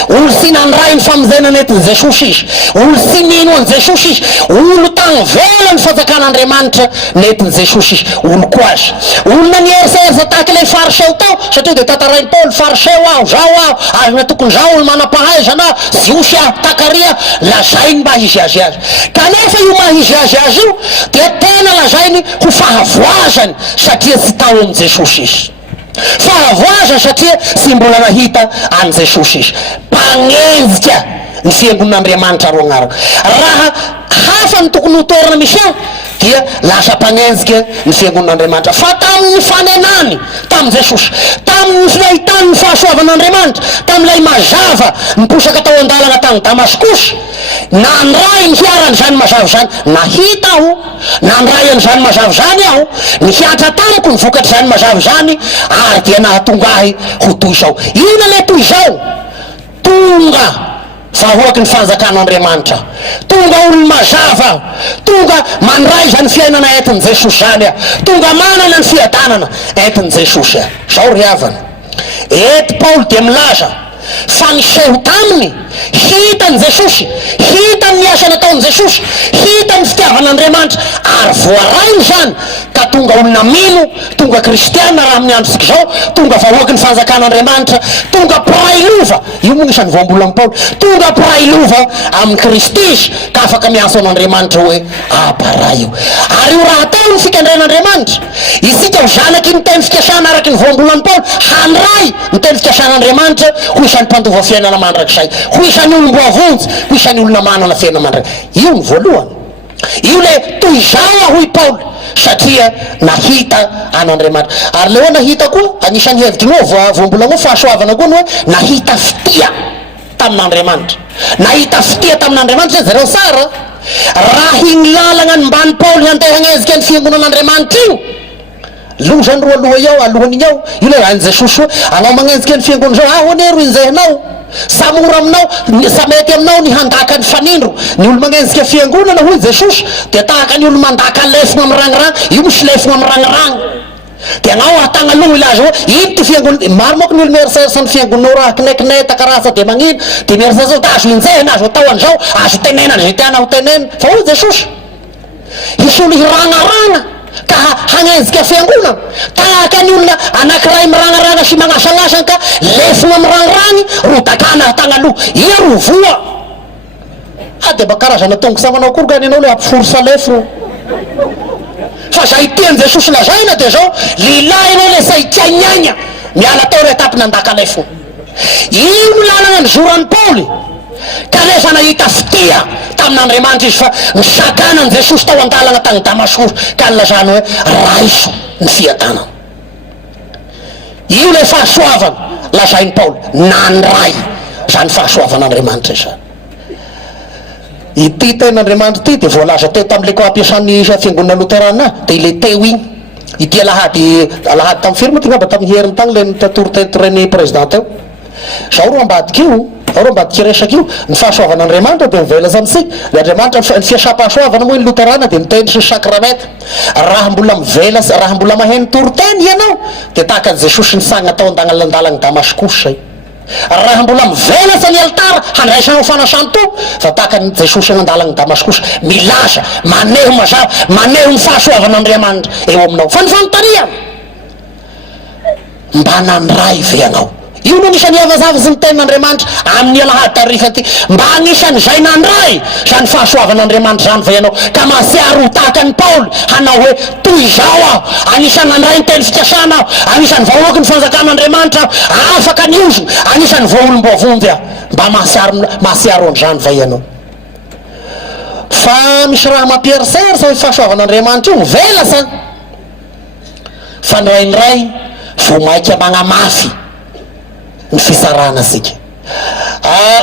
olo sy nandray ny famonjenana etiny Jesosy izy, olo sy nino an' Jesosy izy, olo tagny vela ny fanjakan'Andriamanitra netiny Jesosy izy, olo koa azy olona nieritseritsy tahaky le fariseo tao satria de tantarainy Paoly fariseo aho zao aho azona tokony zao olo manam-pahaizana ziosy aho takaria lazainy mba izy azy azy. Kanefa io maha izy azy azy io dia tena lazainy ho fahavoazany satria tsy tao am' Jesosy izy, fahavoazany satria sy mbola nahita an' Jesosy izy. Mpanezika ny fiangonan'Andriamanitra ro agnaraka. Raha hafa ny tokony ho toerana misy aho dia lasa mpanezika ny fiangonan'Andriamanitra. Fa tamin'ny fanenany tamin'ny Jesosy, tamin'ny finahitany ny fahasoavan'Andriamanitra, tamin'ilay mazava niposaka tao an-dalana tany Damaskosy, nandray ny hiarany zany mazava zany nahita aho, nandray an'izany mazava zany aho, ny hiatra tamiko ny vokatry zany mazava zany ary dia nahatonga ahy ho toy zao. Ina le toy zao? Tonga vahoaky ny fanjakan'Andriamanitra, tonga olo mazava, tonga mandray zany fiainana etiny Jesosy zany a, tonga manana ny fiadanana etiny Jesosy a. Zao ry havana ety Paoly de milaza fa niseho taminy hitany Jesosy, hitany ny asa nataony Jesosy, hitany fitiavan'Andriamanitra ary voarainy zany ka tonga olona mino, tonga kristiana raha amin'ny androsika zao, tonga vahoaky ny fanjakan'Andriamanitra, tonga piray lova. Io moa isan'ny voambola amin'ny Paoly, tonga piray lova amin'ny Kristy izy ka afaka miantso an'Andriamanitra hoe aparay io. Ary io raha atao ny fikendren'Andriamanitra isika ho zanaky ny teny fikasana araky ny voambola amin'ny Paoly handray ny teny fikasan'Andriamanitra ho isan'ny mpandova fiainana mandrakizay, ho isan'ny olombo avonjy, ho isan'ny olona manana fiainana mandrakizay. Io ny voalohany, io le toy zao hoy Paoly satria nahita an'Andriamanitra. Ary le hoe nahita koa anisan'ny hevitry no voambola ngo fahasoavana koa no hoe nahita fitia tamin'Andriamanitra, nahita fitia tamin'Andriamanitra zay zareo tsara. Raha igny lalagna ny mbany Paoly handeha hagnezika ny fiangonan'Andriamanitra io lozany roa aloha eo alohany ao io le raha Jesosy hoe anao magnezika ny fiangonana zao ahoana ro inzehinao samora aminao samety aminao ny handaka ny fanindro ny olo magnezika fiangonana hoy Jesosy dia tahaka ny olo mandaka lefogna amin'ny ragnaragna, io misy lefogna amin'ny ragnaragna dia anao atagna aloha ilaza hoe ino ty fiangonana. Maro moa ny olo mieritseritsy ny fiangonanao raha kinekineta karaza dia magnino dia mieritseritsy da azo injehina azo atao an'izao azo tenenana zay tiana ho tenena fa hoy Jesosy hisy olo hiragnaragna ka hagnezika fiangonana tahaka ny olona anankiray mirangaragna sy magnasagnasana ka lefogna mirangaragny ro dakana atagna aloha ia ro voa dia mba karazana tongo samanao kory ganinao le ampiforosa lefo fa zay tiany Jesosy lazaina dia zao lilahy anao le saitiagnagna miala tao re tapiny andaka lefo. Ino lalagna ny zoran'ny Paoly kanefa nahita fitia tamin'Andriamanitra izy fa nisakanany Jesosy tao an-dalagna tagny Damaskosy ka nilazany hoe raiso ny fiadanana. Io le fahasoavana lazainy Paoly nandray zany fahasoavan'Andriamanitra izany. ity ten'Andriamanitra ity de voalaza teo tam'le ko ampiasan'ny fiangonana luterana de le teo igny ity alahady tamin'ny firma ty ngamba tamin'ny heriny tagny le nitatory président teo zao ro ambadika io ao ro ambadika resaky io ny fahasoavan'Andriamanitra de mivela samitsika le Andriamanitra ny fiasam-pahasoavana moa ny luterana de miteny sy sakramenta raha mbola mivela raha mbola maheno toroteny ianao de tahaka an Jesosy ny sagna tao andalalandalagny Damaskus zay raha mbola mivela sa ny altara handraisanao fanasanto fa tahaka an Jesosy ny andalagny Damaskus milaza maneho mazava maneho ny fahasoavan'Andriamanitra eo aminao fa ny fanontania mba nandray ve anao io no anisany avazavazy ny ten'Andriamanitra amin'ny alahady tarifa ty mba anisany zay nandray zany fahasoavan'Andriamanitra zany ve anao ka masiaro tahaka ny Paoly hanao hoe toy zao aho anisany nandray ny teny fikasana aho anisany vahoaky ny fanjakan'Andriamanitra aho afaka niozona anisany voolom-bovonjy aho mba masiaro an'izany ve anao fa misy raha mampierisery sa hoe fahasoavan'Andriamanitra io mivela sa fa ndraindray vo maika magnamafy ny fisarana asika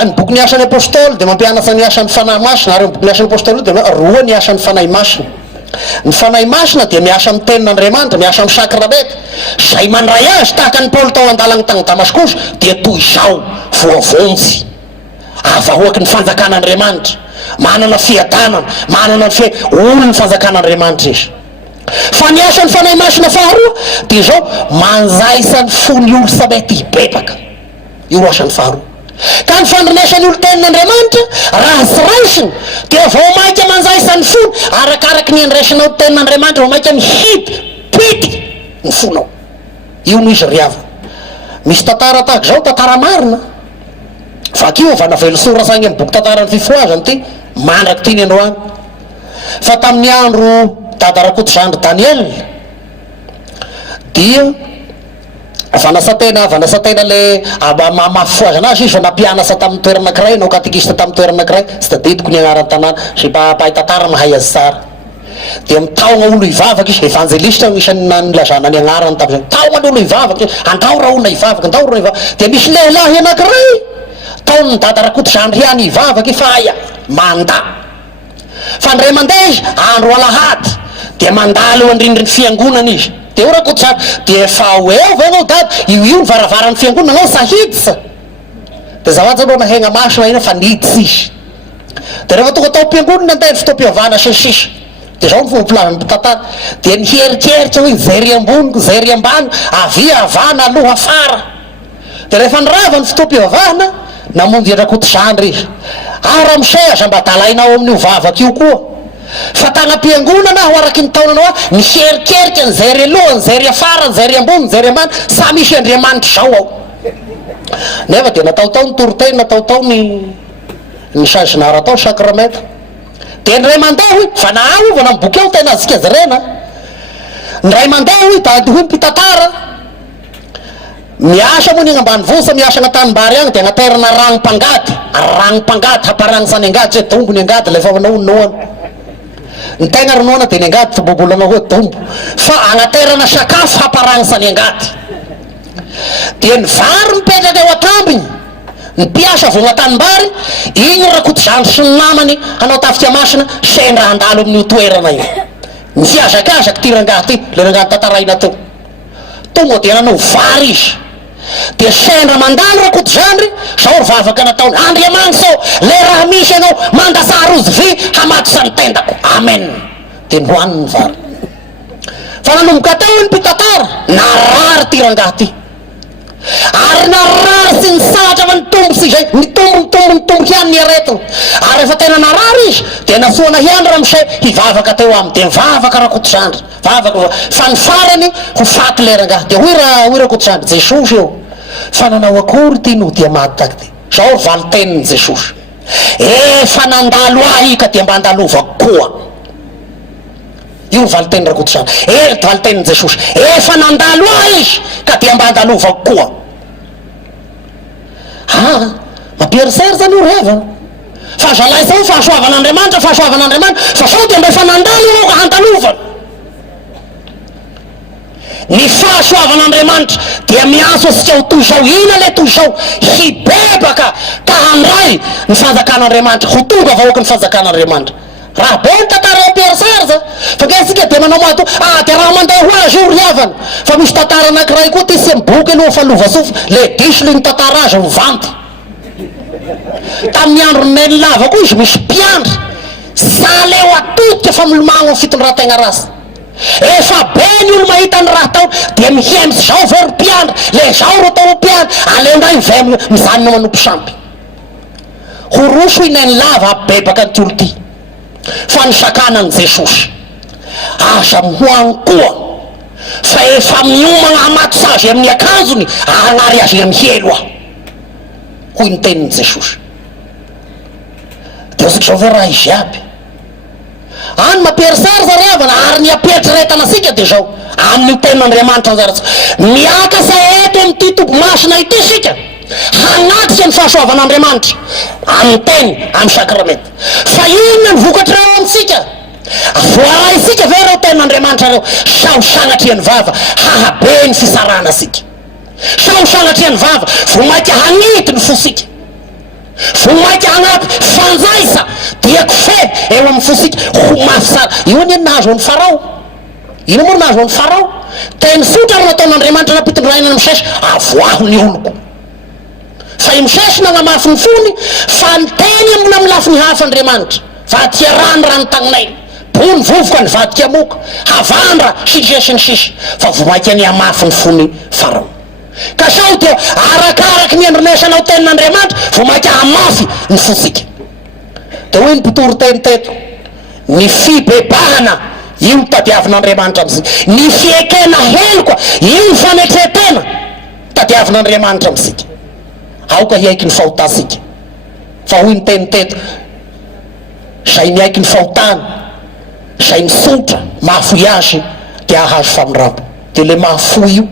ny boky ny asan'ny apôstôly de mampianatra ny asan'ny fanahy masina ary ny boky ny asan'ny apôstôly de roa ny asan'ny fanahy masina ny fanahy masina de miasa amin'ny tenin'Andriamanitra miasa amin'ny sakramenta zay mandray azy tahaka ny Paoly tao andalagny tagny Damaskus de toy izao voavonjy avahoaky ny fanjakan'Andriamanitra manana fiadanana manana ny olony fanjakan'Andriamanitra izy fa ny asan'ny fanahy masina faharoa de zao manjaisa ny fony olo samety hibebaka io ro asan'ny faharoa ka ny fandrinasany olo tenin'Andriamanitra raha sy raisiny de vao maika manjaisa ny fony arakaraky ny andraisinao tenin'Andriamanitra vao maika mihidy pity ny fonao io no izy riava misy tantara tahaka zao tantara marina vakio va navelosora sagny amin'ny boky tantarany fifoazany ty mandraky ty ny androany fa tamin'ny andro dadarakoto zandry Daniel dia vanasatena le mafifoazana azy izy fa nampianasa tamin'ny toerana anankiray nao katekista tamin'ny toerana anankiray sy tadidiko ny agnarany tanàna sy mpahay tantara mahay azy tsara de mitaogna olo ivavaka izy evangelista isany nilazana ny agnarany tamizay taogna ny olo ivavaka andao raha olona ivavaka andao raha ivavaka de misy lehilahy anankiray taon'ny dadarakoto zandry hiany ivavaka fa aia manda fa ndray mandeha izy andro alahady de mandalo andrindriny fiangonana izy de ora koto zany de efa eo ve anao dady io ny varavaran'ny fiangonana anao sahidisa de zavatsy anao nahegna maso ina fa niditsy izy de rehefa tonga tao am-piangonana andeny fotoam-pihavana sisisy de zao nyfombopilavy tantara de niherikeritry hoe zery amboniko zery ambany avia avana aloha afara de rehefa nirava ny fotoam-pihavana namonjy andrakoto zandry izy ara misay aza mba dalainao amin'io vavaky io koa fa tagna-piangonana aho araky ny taonanao a niherikeriky ny zery aloha ny zery afara ny zery ambony ny zery ambany sa misy Andriamanitra zao ao nefa de nataotao ny toroteny nataotao ny sazinara atao sakramenta de ndray mandeha hoy fa naavana amin'ny boky eo tena azika jerena ndray mandeha hoy dady hoy mpitantara miasa moa ny ambany vosa miasa agnatanimbary agny de agnaterana ragnom-pangady haparagny sany angady zay tombo ny angady lefa anao noana ny tegna ronoana de ny angady fa bobolanao hoe tombo fa agnaterana sakafo haparagny sany angady de ny vary mipetraky eo atambiny ny mpiasa vo agnatanimbary igny rakoto zandry sy ny namany hanao tafika masina sendra andalo amin'io toerana io ny fiazakazaky ty rangahy ty le rangahy tantaraina teo tonga de nanao vary izy de sendra mandalo rakoto zandry zao ro vavaky nataony Andriamanitra sao le raha misy anao mandasarozy vy hamaty sany tendako amen de nohaniny vary fa nanomboka teo ny mpitantara narary ty rangahy ty ary narary sy ny satra fa nitombo sy zay nitombo hiany ny aretiny ary efa tena narary izy de nasoana hiany raha misay hivavaka teo amy de mivavaka rakoto zandry vavaka fa ny farany ho faty le rangahy de hoy rakoto zandry Jesosy eo fa nanao akory ty no dia maty taky ty zao valy tenin'ny Jesosy efa nandalo ahy ka de mba andalovako koa io valy teny rakoto zandry valy tenin'ny Jesosy efa nandalo ahy izy ka de mba andalovako koa mampierisery zany io reva fa zalay sao fahasoavan'Andriamanitra fa sao de mba efa nandalo io ka handalovana ny fahasoavan'Andriamanitra dia miaso asika ho toy zao. Ina le toy zao? Hibebaka ka handray ny fanjakan'Andriamanitra, ho tonga vahoaka ny fanjakan'Andriamanitra. Raha be ny tantara ampiarsarza fa antsika de manao mato de raha manday ho azy io ry havana, fa misy tantara anankiray koa ty sy miboky aloha fa lovasofa le diso le ny tantara azy mivanty. Tamin'ny andro neny lava koa izy misy mpiandry saleo atotika fa milomagno amin'ny fitondran-tegna rasy. Efa be ny olo mahita ny raha tao dia mihemsy zao vao ry mpiandry, le zao ro tao mpiandry, alendray mivay mijanona manompo sampy. Ho roso ineny lava abebaka ny olo ty fa ny sakanan'i Jesosy aza mihoany koa fa efa miomagna hamaty azy amin'ny akanjony agnary azy mihelo aho, hoy ny tenin'i Jesosy. de asika zao ve raha izy aby any mampierisary za ravana ary ny apetreretana asika de zao amin'ny tenin'Andriamanitra anjaratsy miakasa eto amin'ity tombo masina ity sika hanatitra ny fahasoavan'Andriamanitra amin'ny teny, amin'ny sakramenta. Fa inona ny vokatra reo amintsika? Voaray isika ve reo tenin'Andriamanitra reo? Sao sanatria ny vava hahabe ny fisarana asika, sao sanatria ny vava vo mainka hanity ny fosika, vo mainka hanampy fanjaisa dia kofedy eo amin'ny fosika ho mafy sara. Io any nahazo an'ny Farao, ino moa nahazo an'ny Farao? Teny sotra ro nataon'Andriamanitra napitondraina ny misesy avoaho ny oloko, fa i misesy nagnamafy ny fony fa ny teny amina amin'ny lafiny hafa Andriamanitra. Vatika rano rano tagnanay bony vovoka ny vatika moka havandra sisy ny sisy fa vo mainka ny amafy ny fony Farao. Ka sao dia arakaraky ny andronesanao tenin'Andriamanitra vo mainka amafy ny fosika. De hoe ny mpitoro teny teto, ny fibebahana io tadiavin'Andriamanitra amitsika, ny fiekena helo koa io fanetretena tadiavin'Andriamanitra amitsika. Aoka hiaiky ny fahotasika fa hoy ny teny teto, zay miaiky ny fahotana, zay misotra mahafoy azy dia ahazo famindrampo. De le mahafoy io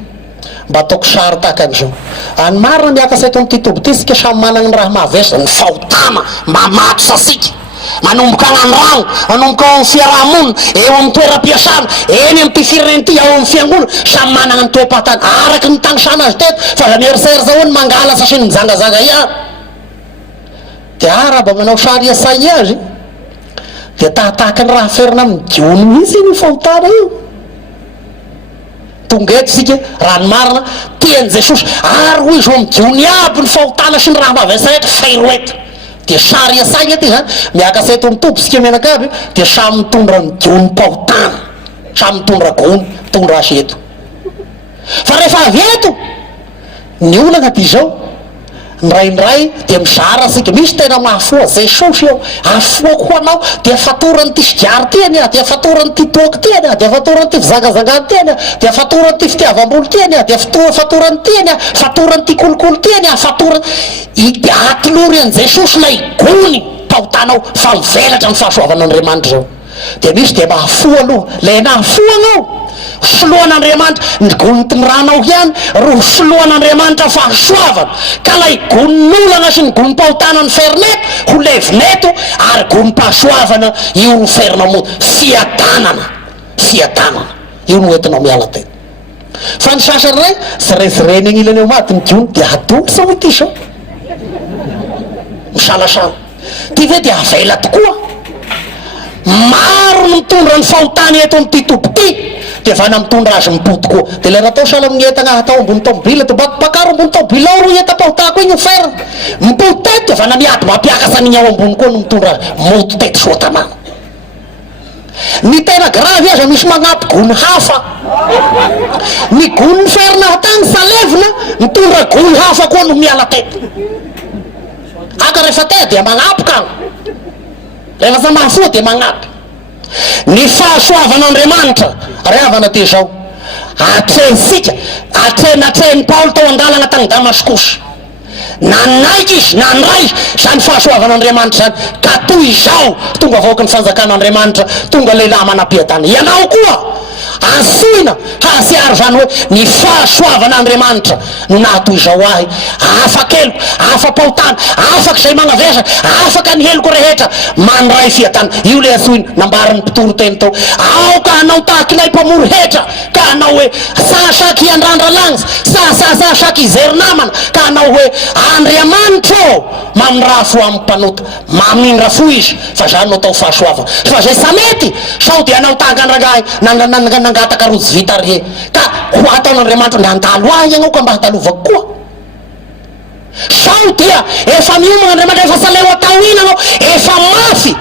mba ataoko sary tahaka an'izao. Any marina miakasa eto amin'ity tobo ty sika samy manana ny raha mahavesa, ny fahotana mamatotra asika manomboka agnandrano, manomboka ao amin'ny fiarahamonina, eo amin'ny toeram-piasana, eny amin'ity fireneny ty, ao amin'ny fiangonana, samy manana ny toe-pahatany araky ny tagnisana azy teto. Fa la mierisery zao ny mangalasa sy ny mijangazaga ihany de araba manao sary iasaigny azy de tahatahaky ny raha ferina amin'ny diony mihitsy iny fahotana io. Tonga eto sika raha ny marina tian'i Jesosy ary hoy zo midiony aby ny fahotana sy ny raha mavesa eto fairo eto de sary iasaigny ety zany miakasa eto mitobo sika menaka aby de samy mitondra ny diony mpahotana, samy mitondra gony mitondra azy eto. Fa rehefa avy eto ny olana ty zao ndraindray de mizara asika, misy tena mahafoa Jesosy eo, afoako ho anao de fatorany ty sigary teny de fatorany ty toky teny de fatorany ty fizangazangany teny de fatorany ty fitiavam-bolo teny de fatorany teny fatorany ty kolokolo teny fatorany ity atolory an Jesosy lay gony pahotanao fa mivelatra ny fahasoavan'Andriamanitra zao. De misy de mahafoa aloha le nahafoanao soloan'Andriamanitra ny gony ty ranao ihany ro soloan'Andriamanitra fahasoavana, ka lay gonin'olana sy ny gony pahotana ny ferineto ho levineto ary gony pahasoavana io no ferina mo fiadanana, fiadanana io no entinao miala teny. Fa ny sasany ray zirezireny agny ilany eo maty ny diony de adolo sao ity sao misalasala ty ve de avela tokoa. Maro no mitondra ny fahotany eto amin'ity tobo ty de vana mitondra azy mipody koa. De le natao sala amin'ny entagna atao ambony tomobila de bakaro ambony tomobila ao ro entam-pahotako igny ferina mipody teto de vana miady mampiakasa an'igny ao ambony koa no mitondra moto teto soa tanàna. Ny tena gravy aza misy magnampy gony hafa, ny gony ferina hatany salevina mitondra gony hafa koa no miala teto. Aka rehefa te de magnampy ka rehefa sa mahafoa de magnampy. Ny fahasoavan'Andriamanitra ravana ty zao atrenisika, atrenatren'ny Paoly tao andalana tagny Damaskosy, nanaiky izy nandray zany fahasoavan'Andriamanitra zany ka toy izao tonga vahoaka ny fanjakan'Andriamanitra, tonga lehilahy manam-piadana. Ianao koa ansoina hasiary zany hoe ny fahasoavan'Andriamanitra no nahatoy zao ahy, afakeloko, afa-paotana, afaky zay magnavesa, afaka ny heloko rehetra mandray fiatana. Io le ansoina nambaran'ny mpitoro teny tao. Ao ka hanao tahaky nay mpamory hetra, ka hanao hoe sasaky hiandrandra-lagnitsy, sasaky hizery namana, ka hanao hoe Andriamanitra mamy raha fo amin'ny mpanota, mamindra fo izy, fa zany no atao fahasoavana. Fa zay samety sao dia anao tahakandragahy nangataka rojo vita rehe, ka ho ataon'Andriamanitra nde handalo ahy ianao ka mba hatalovako koa. Sao dia efa miomagna Andriamanitra, efa saleo atao ina anao, efa mafy,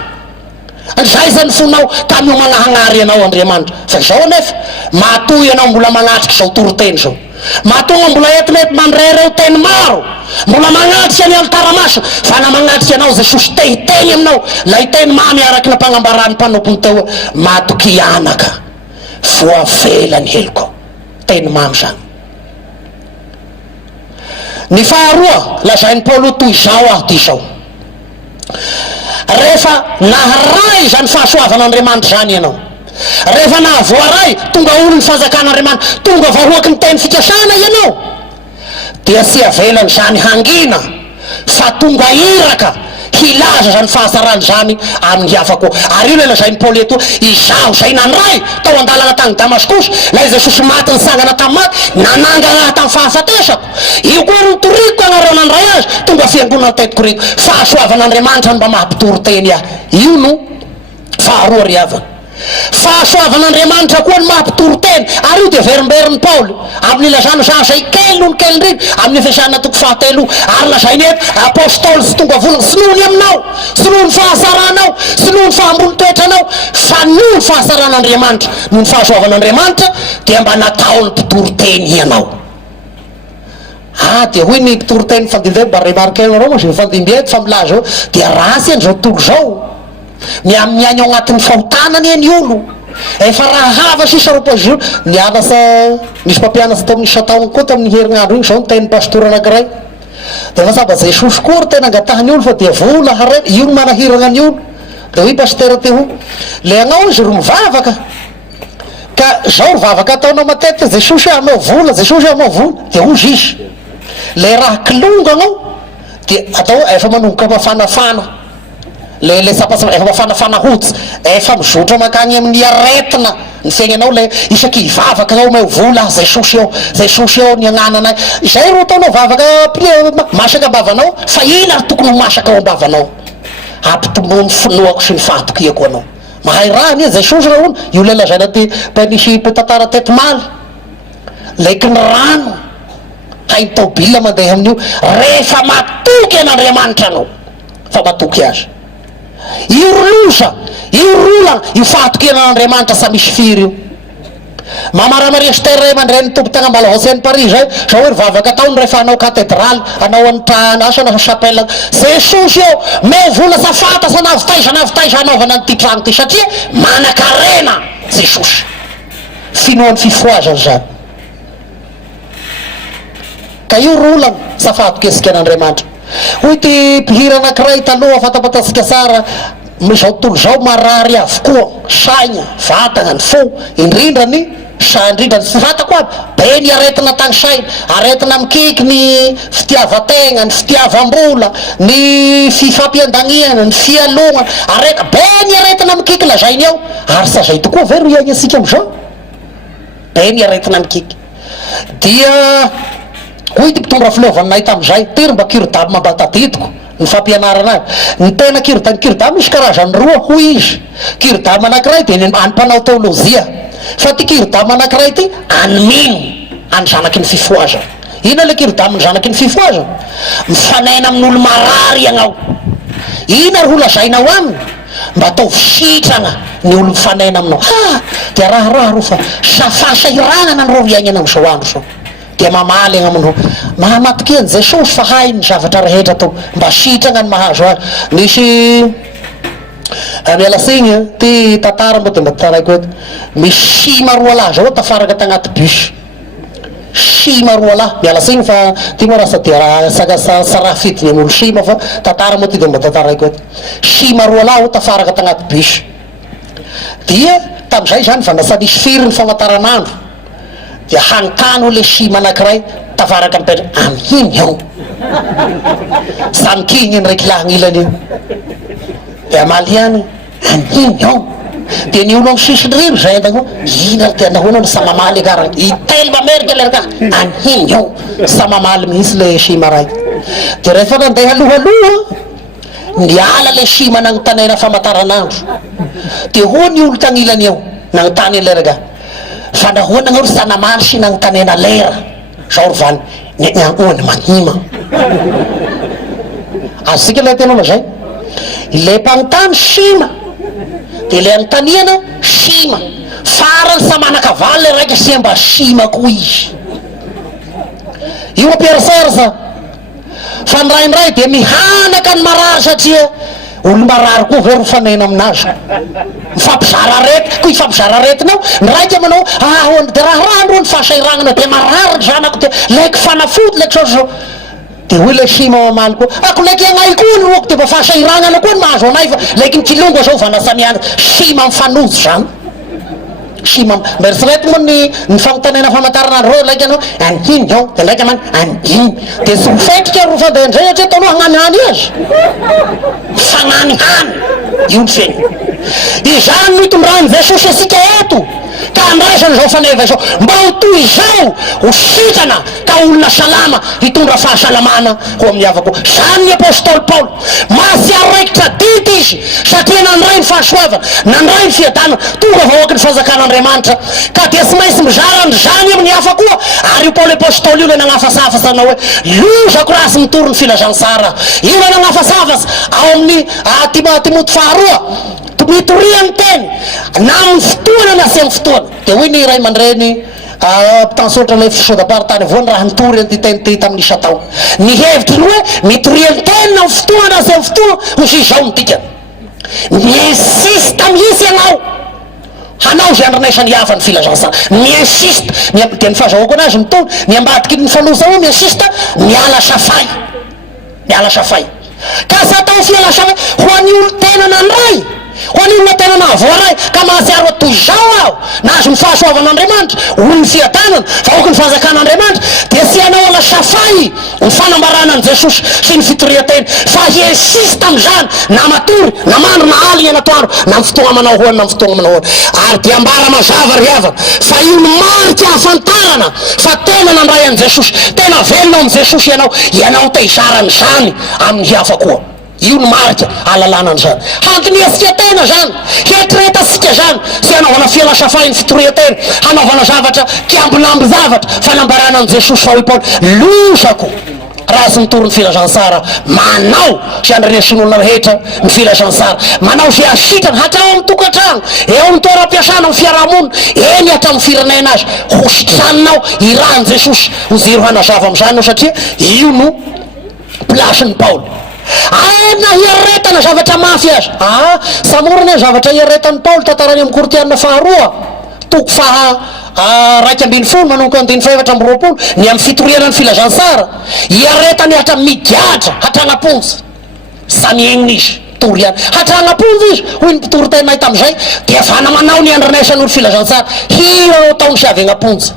zay zany fonao ka miomagna hagnary ianao Andriamanitra. Fa zao anefa matoy ianao mbola magnatriky zao toroteny zao, matonga mbola etimety mandrereo teny maro, mbola magnatriky any altaramaso, fa na magnatriky anao Jesosy tehiteny aminao lay teny mamy araky nampangambarany mpanompony teo, matoky anaka voavelany heliko, teny mamy zany. Ny faharoa lazain'ny Paoly toy zao aho ty zao: rehefa naharay zany fahasoavan'Andriamanitra zany ianao, rehefa nahavoaray tonga olo ny fanjakan'Andriamanitra, tonga vahoaky ny teny fikasana ianao, dia tsy avelany zany hangina fa tonga iraka hilaza zany fahasarany zany amin'ny hafa koa. Ary io le lazain'ny Paoly eto: izaho zay nandray tao andalana tany Damaskosy, lay Jesosy maty nitsangana tamy maty, nananga raha tamy fahafatesako, io koa ro toriko anareo nandray azy, tonga fiangonana tetiko riko. Fahasoavan'Andriamanitra mba mahampitory teny ahy, io no faharoa ry havana. Fahasoavan'Andriamanitra koa ny mahampitory teny. Ary io dia verimberin'ny Paoly amin'ny lazana zay kely noho ny kely ndrindra amin'ny fiasana toko fahatelo, ary lazainy eto apôstôly sy tonga volana sy noho ny aminao, sy noho ny fahasaranao, sy noho ny fahambony toetranao, fa noho ny fahasaran'Andriamanitra, noho ny fahasoavan'Andriamanitra dia mba nataony mpitory teny ianao. Dia hoy ny mpitory teny fandimby mba remarqué anareo moa zay fandimby eto fa milaza ao dia rasy any zao tontolo zao, miany ao agnatin'ny fahotanany any olo, efa raha hava sisa ropozio nianasa, misy mpampianasa tamin'ny isa-taogny koa tamin'ny herinandro iny zao ny tenin'ny pastor anakiray, dia fa saba Jesosy koa ro tena angatahany olo fa dia vola haray io no manahirana ny olo. Da hoy pasteur te ho le agnao izy ro mivavaka, ka zao ro vavaka ataonao matetika, Jesosy anao vola, Jesosy anao vola, dia ozy izy le raha kilonga agnao dia atao efa manomboka mafanafana, le sapasa efa mafanafana hotsy, efa mizotra makany amin'ny aretina ny fiainanao, le isaky hivavaka ao meo vola Jesosy ao, Jesosy ao ny agnananay, zay ro ataonao vavaka masaka bavanao, fa ina tokony masaka ao bavanao, ampitombony finoako sy ny fahatokiako anao. Mahay raha nia Jesosy raha ono, io le lazaina ty panisy tantara teto maly, leky ny rano hainy tobila mandeha amin'io, rehefa matoky an'Andriamanitra anao, fa matoky azy. Io rolosa, io rola, io fahatokian'Andriamanitra sa misy firy io. Mamaramaria Ester mandray ny tompo tagna mbala Océane Paris zay, zao hoe vavaka ataony rehefa anao katedraly, anao antrano asa na chapelle, Jesosy eo meo vola safata sa navitaiza anaovana an'ity trano ty, satria manan-karena Jesosy, finoan'ny fifoazany zany. Ka io rolana safatokesikan'Andriamanitra. Hoy ty mpihira anakiray taloha fatapatasika tsara, zao tontolo zao marary avokoa saigna, vatagna, ny fo, indrindra ny indrindra ny fatako aby be ny aretina tagny saina, aretina mikiky ny fitiavan-tegna, ny fitiavam-bola, ny fifampiandaniana, ny fialogna, be ny aretina mikiky lazainy ao. Ary sa zay tokoa ve ro iaigny asika amizao, be ny aretina mikiky. Dia hoy ty mpitondra filovaninay tamizay, tery mba kirodamo mambatadidiko ny fampianarana azy, ny tena kirodamo misy karazany roa hoy izy. Kirodamo anakiray dia any mpanao teolozia, fa ty kirodamo anakiray ty any mino, any zanaky ny fifoaza. Ina le kirodamo ny zanaky ny fifoaza? Mifanena amin'olo marary ianao. Ina ro lazainao aminy? Mba atao sitrana ny olo mifanena aminao. Dia raha ro fa safasa iranana ny ro iainana amizao andro zao, dia mamaly agnamindro mahamatoky any Jesosy fa hay ny zavatra rehetra atao mba sitrana ny mahazo azy. Misy mialatsigny ty tantara mbo dia mba tantaraiko eto, misy sima roa lahy zao tafaraka tagnaty bus, sima roa lahy, mialatsigny fa ty moa raha sady raha sara fidiny amin'olo sima, fa tantara moa ty dia mba tantaraiko eto. Sima roa lahy tafaraka tagnaty bus, dia tam'izay zany fa nasa nisy firy ny famataranandro dia hanontany le sima anankiray tavaraka mipetra aminy ao samykiny ndraiky lahagnilany io dia maliany aminy ao dia ny olo am'sisiny riro zay andako ina tena hoana no samamaly karany itely mamerika leraka aminy ao samamaly mihitsy le sima raiky dia rehefa nandeha alohaloha niala le sima nagnotanena famataranandro dia ho ny olo tagnilany eo nagnotany leraka fa nahoana gnao ry sanamaly sy nagnotanena lera zao ry vany nyahoany magnima azosika le tena mazay le mpagnotany sima dia le agnontaniana sima farany samanakavaly le raiky sy mba sima koa izy io ampieriserisa fa ndraindray dia mihanaka ny marary satria olo marary koa ve ro fanena aminazy mifampizara arety koa ifampizara aretinao ndraiky amanao de raha andro ny fahasairagnana dia marary zanako dia laiky fanafody laiky sao dia hoy le sima mamaly koa ako laiky anay koa ny roko dia mba fahasairagnana koa ny mahazo anay fa laiky ny kilongo zao vanasamiana sima mifanozo zany sima mberitserety moa ny fagnotanena famataranandro reo laiky anao anginy ao dia laiky amany anginy dia sy mifetrika ro fandehandray satria ataonao hagnanihany azy fananihany io ny feny izany mitombrany jesosy asika eto ka andraisany zao faneva zao mba ho toy zao ho sikana ka olona salama hitondra fahasalamana ho amin'ny havako zany ny apôstôly paoly masy araikitra dity izy satria nandray ny fahasoavana nandray ny fiadana tonga vahoaky ny fanjakan'andriamanitra ka dia tsy maintsy mizarany zany amin'ny hafa koa ary io paoly apôstôly io le nagnafasafasanao hoe lozako raha sy mitory ny filazantsara io le nagnafasafatsy ao amin'ny timoty faharoa mitoriany teny na amin'ny fotoana na sy amin'ny fotoana dia hoy ny ray aman-dreny mpitansotra le fisodaparitany voany raha nitory ty teny ty tamin'ny isa tao ny hevitry ny hoe mitoriany teny na amin'ny fotoana na sy amin'ny fotoana ho sy izao midika miinsista mihitsy ianao hanao zay andrinaisan'ny hafa ny filazantsara miinsista dia ny fahazahoako anazy mitony ny ambadiky ny falosa hoe miinsista miala safay miala safay ka sa atao fiala safay ho an'ny olo tena nandray ho any olona tena nahavoaray ka mahatsiaro atoy zao aho nahazo ny fahasoavan'andriamanitra olo ny fiatanana vahoaky ny fanjakan'andriamanitra dia sy anao ala safay ny fanambaranan'i jesosy sy ny fitorian-teny fa hiinsista am'izany na matory na mandro na aligny anatoandro na my fotoagna manao hoany na my fotoagna manao hoany ary dia ambara mazava ry havana fa io ny marika hafantarana fa tena nandray an' jesosy tena velona am' jesosy ianao te hizarany zany amin'ny hafa koa io ny marika alalanany zany hantoniasika tena zany hietretasika zany sy hanaovana fialasafay ny fitorian-tena hanaovana zavatra kiambolamby zavatra fanambaranan'i jesosy fa hoy paoly losako raha sy mitory ny filazantsara manao sy andrenesin'olona rehetra ny filazantsara manao zay asitrany hatrao amin'ny tokantrano eo amin'ny toeram-piasana amin'ny fiarahamonina eny hatramin'ny firenena azy hositranonao irahan' jesosy ho zero hanazava am'izany ao satria io no plasin'ny paoly na hiaretana zavatra mafy azy samorany a zavatra hiaretan'ny paoly tantarany amin'ny kortianina faharoa toko raiky ambiny folo manomboka andiny faevatra amby roapolo ny amin'ny fitoriana ny filazantsara hiaretany hatra migiatra hatranaponja samy egnin'izy tory any hatranaponja izy hoy ny mpitory tenay tam'izay dia vana manao ny andrinaisan'olo filazantsara hio ataony sy avy agnaponja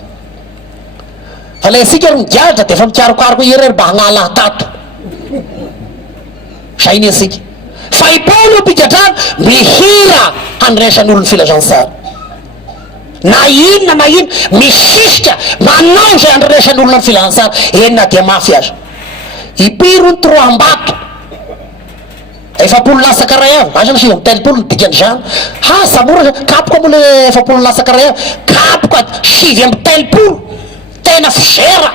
fa le asika ry migiatra dia efa mikarokaroko ierery mba hagnala tato zay ny asika fa i paoly mpigadrano mihira handresan'olo ny filazantsara na inona misisika manao zay andresan'olona ny filazantsara enina dia mafy azy ipiro ny troambato efapolo lasaka ray avy azany sivy amy telopolo ny dikan'izany samora kapoka moa le efapolo lasaka ray avy kapoka sivy amy telopolo tena fizera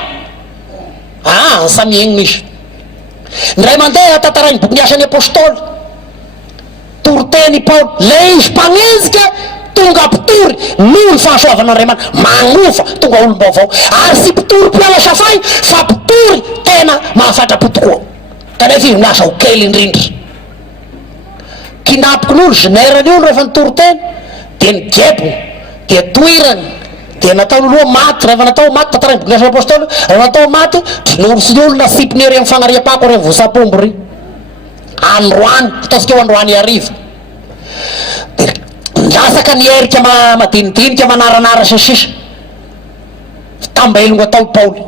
samy egnina izy ndray mandeha tantarany boky niasan'ny apôstôly toriteny paoly le izy mpagnezika tonga mpitory nio ny fahasoavan'andriamanitra magnofa tonga olom-baovao ary sy mpitory mpiala safay fa mpitory tena mahafatrapo tokoa kanefa izy milasa ho kely indrindra kinapokin'olo generany olo rehefa nitory teny dia nigebo dia toirany dia nataon'oloha maty rehefa natao maty tantarany boky niasan'ny apôstôly rehefa natao maty norsy ny olona sipony ery amin'ny fagnaria-pako ry amin'ny vosapombo ry androany ataosika eo androany ariva lasaka nierika madinidinika manaranara sisisa tambelongo atao Paoly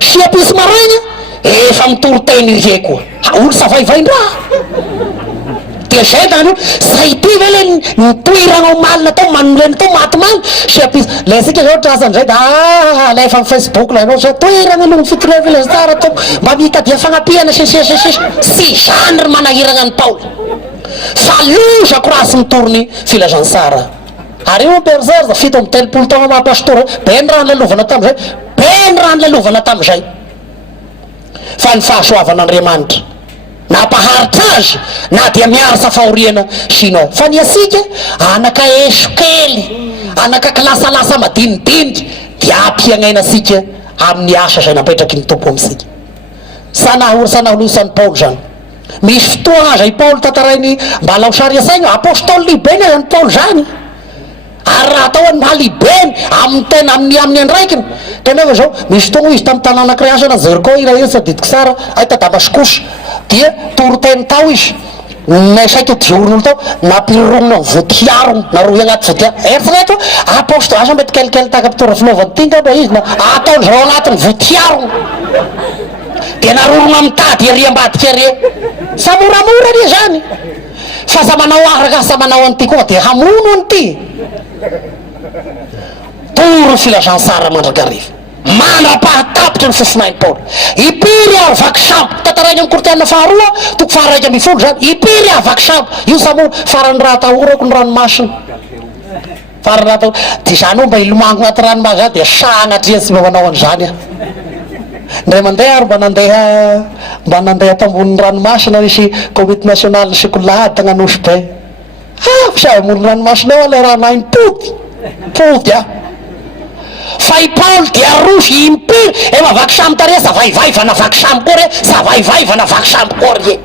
siapisy maraigna efa mitoro teny rie koa olo savaivaindraha dia zay zany io zay ty ve le nitoirana ao malina tao manolena tao matomany siapisy le sika zao trasan'izay da alefa amin'ny Facebook la anao zao toirana aloha fitorevela tsara tao mba mitadia fagnapiana sisisa sy zany ry manahirana ny Paoly fa lozako raha sy mitorony filazantsara ary io berzer fito amby telopolo taona mahapastora ben rano lalovana tam'izay ben rano lalovana tam'izay fa ny fahasoavan'Andriamanitra nampaharitra azy na dia miarasa fahoriana sinao fa ny asika anaka esokely anaka kilasalasa madinidinika dia ampiagnaina asika amin'ny asa zay napetraky ny tompo amitsika sanaholosan'ny Paoly zany misy fotoana aza i Paoly tantarainy mba laosary asaigna apôstôly libeny any Paoly zany ary raha atao any mahalibeny amin'ny tena amin'ny andraikiny tenava zao misy fotoana izy tamin'ny tanàna kriasana Jeriko irainy sadidiko sara ahita Damaskosy dia toroteny tao izy nasaika diorony tao nampirironona votiarony naroy agnaty votiarony eritrereto apôstôly asa mety kelikely taka mpitora filovany tinga mba izy na ataony zao agnatin'ny votiarony dia narorona mitady ary ambadika ary sa moramora ry zany fa sa manao araka sa manao an'ity koa dia hamono an'ity toro filazantsara mandrakariva manapahatapotra ny fofinainy Paoly ipiry aho vaky sambo tantarainy amin'ny kortiana faharoa toko faharaika amby folo zany ipiry aho vaky sambo io samo farany raha tahorako ny ranomasina farany raha tahorako dia zany ao mba ilomango agnaty ranomasina dia sagnatria tsy mba manao an'izany aho ndray mandeha ary mba nandeha tambon'ny ranomasina nisy comité national ny sekolady tagnanosy be sa amony ranomasina ao le raha nainy pody fa i Paoly dia arosy impiry efa vaky sambo tarea sa vaivaivana vaky sambo koa re sa vaivaivana vaky sambo koa re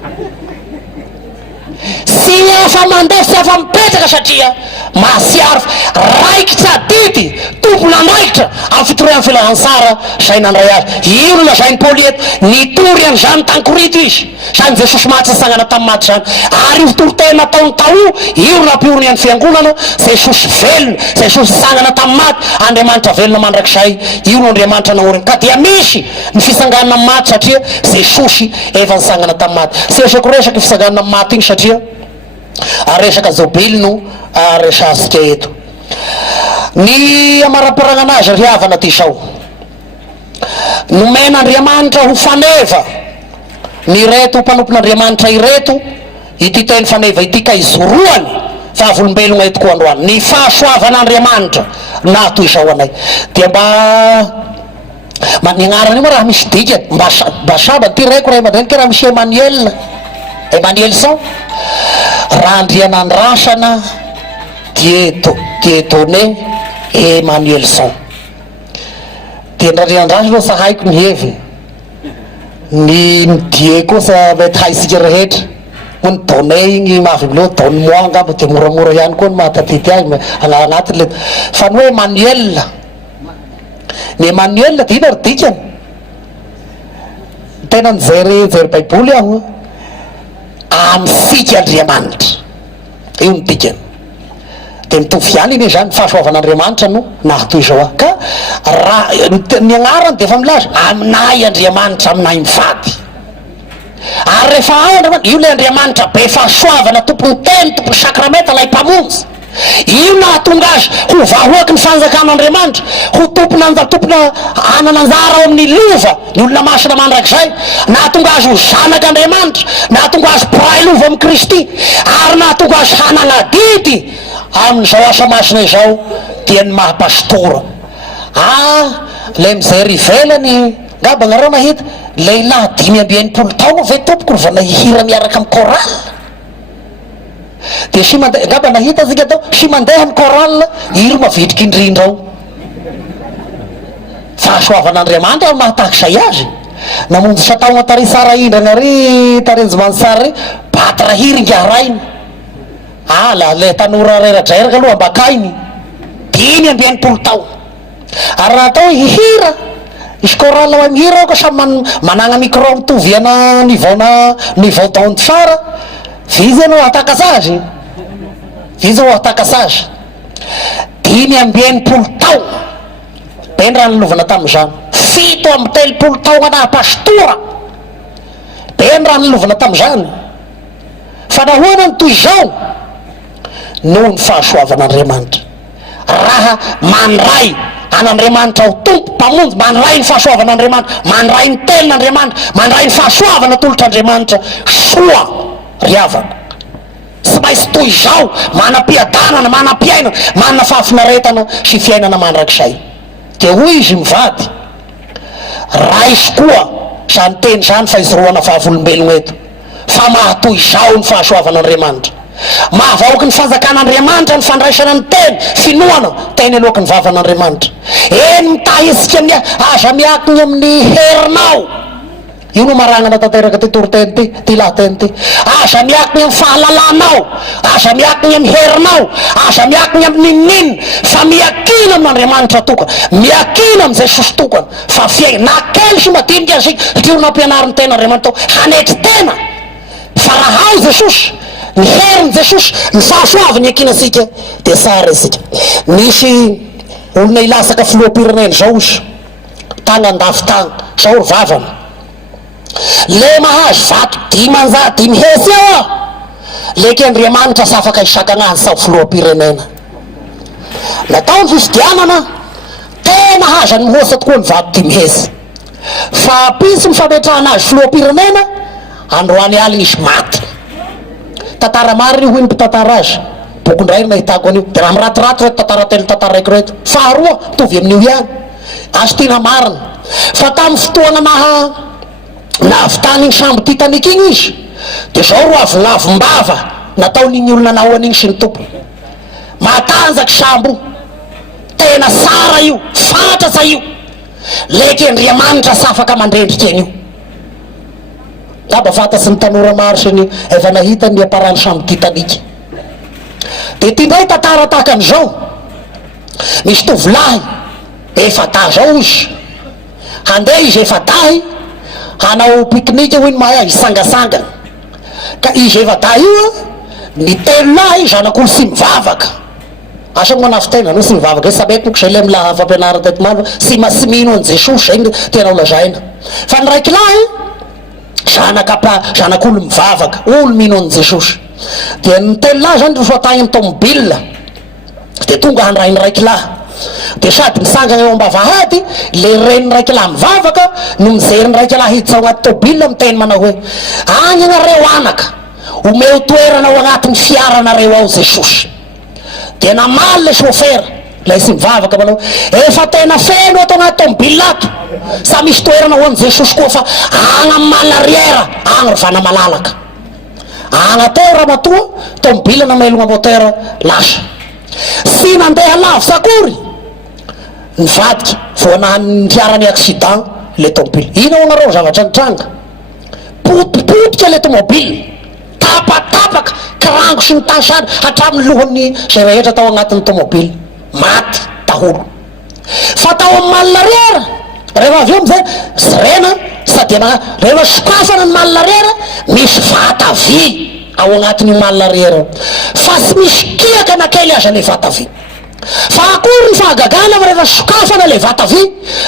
sy afa mandeha sy afa mipetraka satria masiary raiky tsy adity tompona anaikitra amin'ny fitorian'ny filazantsara zay nandray azy io no lazainy Paoly eto nitory an'izany tany Korito izy zany Jesosy maty sasangana tamin'ny maty zany ary io fitorotena taony tao io no nampiorony an'ny fiangonana Jesosy velona Jesosy sangana tamin'ny maty Andriamanitra velona mandrakizay io no Andriamanitra naoriny ka dia misy ny fisanganana amin'ny maty satria Jesosy efa nisangana tamin'ny maty sy resako resaky fisanganana amin'ny maty iny satria resaka zobily no resasika eto ny amaraparagna anazy ry havana ty sao nomen'Andriamanitra ho faneva ny reto mpanompon'Andriamanitra ireto ity teny faneva ity ka izoroany fa avolombelogna eto koa androany ny fahasoavan'Andriamanitra na toy sao anay dia mba niagnarany io moa raha misy dika mba saba ty raiko ray aman-dreny ke raha misy Emmanuelson raha andrianandrasana Dieudonné Emmanuelson dia ndrandrianandrasana aloha sa haiko ny heviny ny die koa sa mety haisika rehetra mo ny donné igny mahavimileo donne moi angamba dia moramora ihany koa ny mahatatity azy agnaty le fa ny hoe Emmanuel ny Emmanuel dia ina ry dikany tena nijery baiboly aho amitsika Andriamanitra io ny dikany dia mitovy ihany iny zany fahasoavan'Andriamanitra no nahatoy zao ah ka raha ny agnarany dia efa milaza aminay Andriamanitra aminay mivady ary rehefa ao Andriamanitra io le Andriamanitra be fahasoavana tompony teny tompony sakramenta lay mpamonjy io nahatonga azy ho vahoaky ny fanjakan'Andriamanitra ho tompona anananjara ao amin'ny lova ny olona masina mandrakizay nahatonga azy ho zanak'Andriamanitra nahatonga azy piray lova amin'ny Kristy ary nahatonga azy hananadidy amin'izao asa masina izao dia ny mahapastora le mijery ivelany ngamba nareo mahita lehilahy 5 taona ve tompoko ry va nahihira miaraka amin'ny koral dia sy mandeha ngamba nahita zika tao sy mandeha ny koral iro mavitriky indrindra ao fahasoavan'Andriamanitra mahatahaky zay azy namonjy sataogna tary sara indrana ry tarenjymany sara ry batra hiry ngaharainy la le tanora reradraraka aloha ambakainy 5 taona ary raha atao hihira izy koral ao mihira ao ka samy managna micro mitovy ana niveau d'onde sara vizy anao atakaza azy izao atakasage 5 tao bendra nalovana tam'izany 7 tao anahapastora bendra nalovana tam'izany fa nahoana ny toy izao noho ny fahasoavan'Andriamanitra raha mandray an'Andriamanitra ho tompo mpamonjy mandray ny fahasoavan'Andriamanitra mandray ny tenin'Andriamanitra mandray ny fahasoavana tolotr'Andriamanitra soa ry havana sy maintsy toy izao manam-piadanana manam-piainana manana fahafinaretana sy fiainana mandrakizay de hoy izy mivady raisy koa zany teny zany fa izoroana fahavolombelogno eto fa mahatoy izao ny fahasoavan'Andriamanitra mahavaoky ny fanjakan'Andriamanitra ny fandraisana ny teny finoana teny aloky ny vavan'Andriamanitra eny mitahisika amin'ny aza miakiny amin'ny herinao io no marangana tanteraka ty toriteny ty lahateny ty aza miakiny amin'ny fahalalanao aza miakiny amin'ny herinao aza miakiny amin'ny nina fa miakina amin'Andriamanitra tokana miakina amin'izay Jesosy tokana fa fiaina na kely sy madinika asika satria nampianariny tena Andriamanitra hanetry tena fa raha ao Jesosy ny heriny Jesosy ny fahasoavany akinasika de sara isika nisy olona ilasaka filoham-pirenena zao izy tagny andafy tagny zao ry vavana le mahazo vato 5 hesy ao leky Andriamanitra sy afaka isakanazy sao filoham-pirenena natao ny fifidianana tena haza ny mihosa tokoa ny vato 5 hesy fa pisy ny fametrahana azy filoham-pirenena androany aliny izy maty tantara mariny hoy ny mpitantara azy bokindray nahitako an'io de raha miratiraty reto tantara telo tantara raiky reto faharoa mitovy amin'io ihany azo tina marina fa tamin'ny fotoana nahavitany iny sambo Titanic iny izy de zao ro avy lavim-bava nataon'igny olona nahoan'igny sy ny tompo matanjaky sambo tena sara io fantatsa io leky Andriamanitra sy afaka mandrendriky an'io ngamba fantatsy ny tanora maro sy ny efa nahita ny aparany sambo Titanic de tindray tantara tahaka an'izao misy tovolahy efa ta zao izy handeha izy efa dahy hanao pique-nique hoy ny mahay isangasangana ka izy efa da io ny telo lahy zanak'olo sy mivavaka asa manafy tena no sy mivavaka sabeko zay le milaha fampianarana teto malo sy mino an Jesosy zay tena olazaina fa ny raiky lahy zanak'olo mivavaka olo mino an Jesosy de ny telo lahy zany refa tagny amin'ny tomobile de tonga handray ny raiky lahy de sady misangana eo ambavahady le reniny raiky lahy mivavaka no mijery ny raiky lahy hiditsy ao agnaty tobile miteny manao hoe agny anareo anaka omeo toerana ao agnatin'ny fiaranareo ao Jesosy de namaly le chauffeur lay sy mivavaka manao efa tena feno ato agnaty tobile ato sa misy toerana ho an Jesosy koa fa agny amin'ny malariera agny ro vana malalaka agny ateo raha matoa tobile namelogna motera lasa sy nandeha lavo sakory nivadiky voanahany fiarany accident le tomobile ino anareo zavatra nitranga potipotika le tomobile tapatapaka karango sy ny tasany hatramin'ny lohany zay rehetra tao agnatin'ny tomobile maty daholo fa tao amin'ny malariera rehefa avy eo amizay zirena sady rehefa sokafana ny malariera misy vata vy ao agnatin'ny malariera fa sy misy kiaka nakely aza le vata vy fa akory ny fahagagana rehefa sokafana le vata vy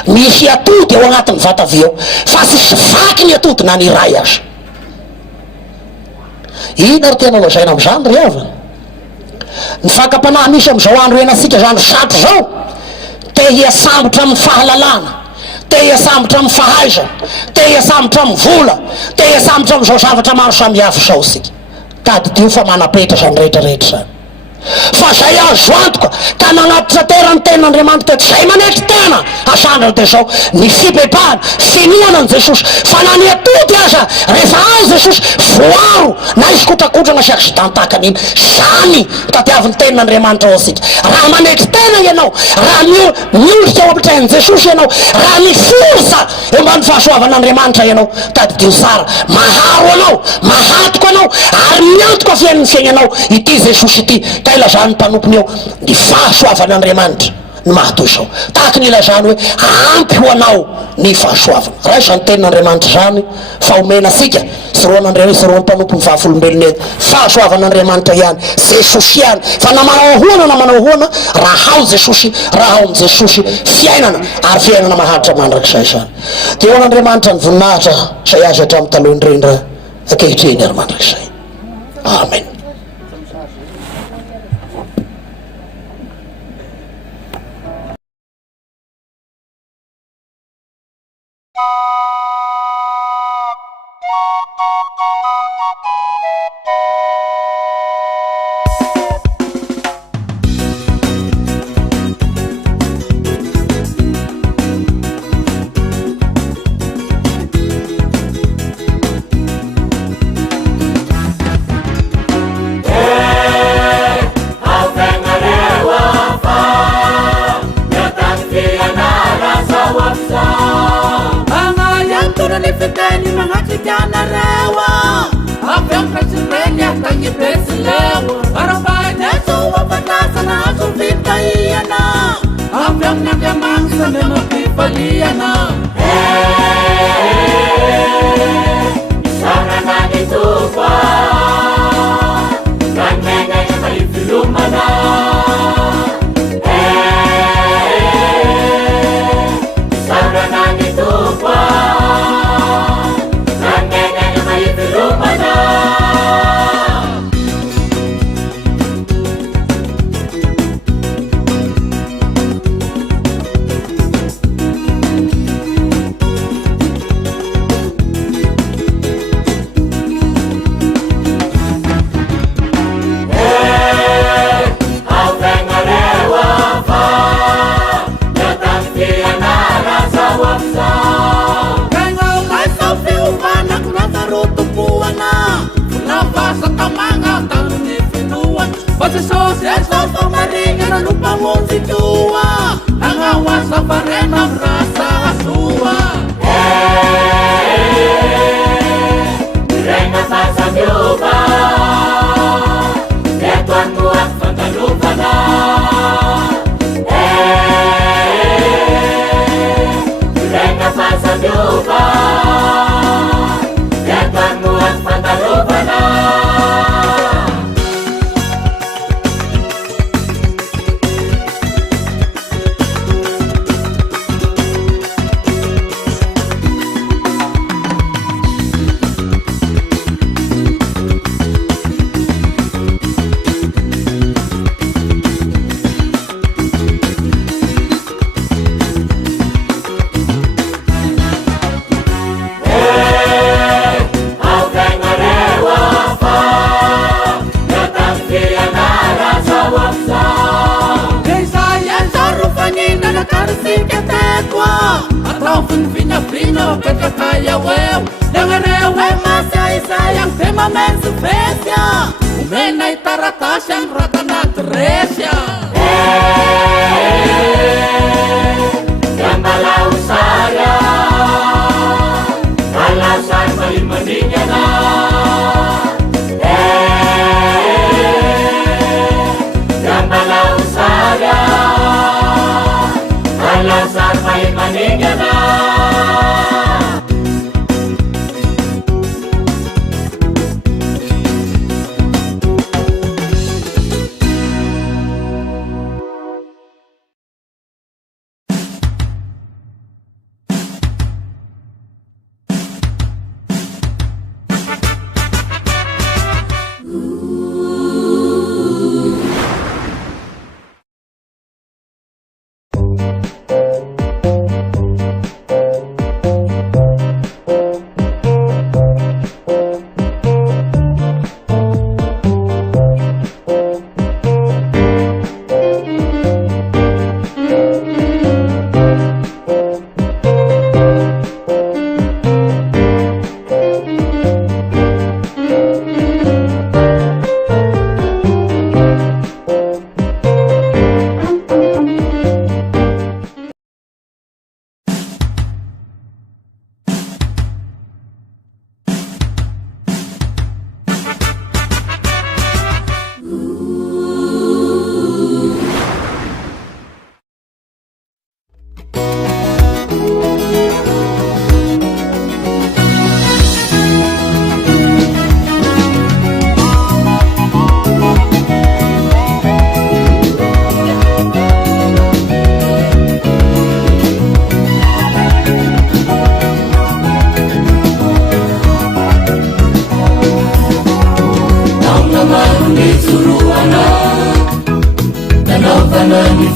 misy atody ao agnatin'ny vata vy ao fa sisy vaky ny atody na ny ray aza ina ry tena lazaina am'izany ry havana ny fakapanahy misy am'izao andro enasika zany satro zao te hiasambotra amin'ny fahalalana te hiasambotra amin'ny fahaizana te hiasambotra amin'ny vola te hiasambotra amin'izao zavatra maro samihafa zao sika tadidio fa manapetra zany rehetrarehetra zany fa zay azo antoka ka nagnatitra tera ny ten'Andriamanitra teto zay manetry tena asandrana de zao ny fibebahana finoana an Jesosy fa na ny atody aza rehefa ao Jesosy voaro na izy kotrakotrana sy accident tahaka an'iny zany tadiavin'ny ten'Andriamanitra ao asika raha manetry tena ianao raha miolika ao apitrahan'i Jesosy ianao raha miforsa eo mba ny fahasoavan'Andriamanitra ianao tadidio sara maharo anao mahatoka anao ary miantoka fiainan'ny fiainanao ity Jesosy ity ka ilazany mpanompony eo ny fahasoavan'Andriamanitra ny mahatoy sao tahaky ny ila zany hoe ampy ho anao ny fahasoavana raha isany tenin'Andriamanitra zany fa omenasika sy roan'Andriamanitra sy roan'ny mpanompo ny vahafolombelona eto fahasoavan'Andriamanitra ihany Jesosy ihany fa namanao ahoana raha ao Jesosy raha ao am Jesosy fiainana ary fiainana maharitra mandrakizay zany de ho an'Andriamanitra ny voninahitra zay azy hatramin'ny taloha indrindra ankehitriny ary mandrakizay amen.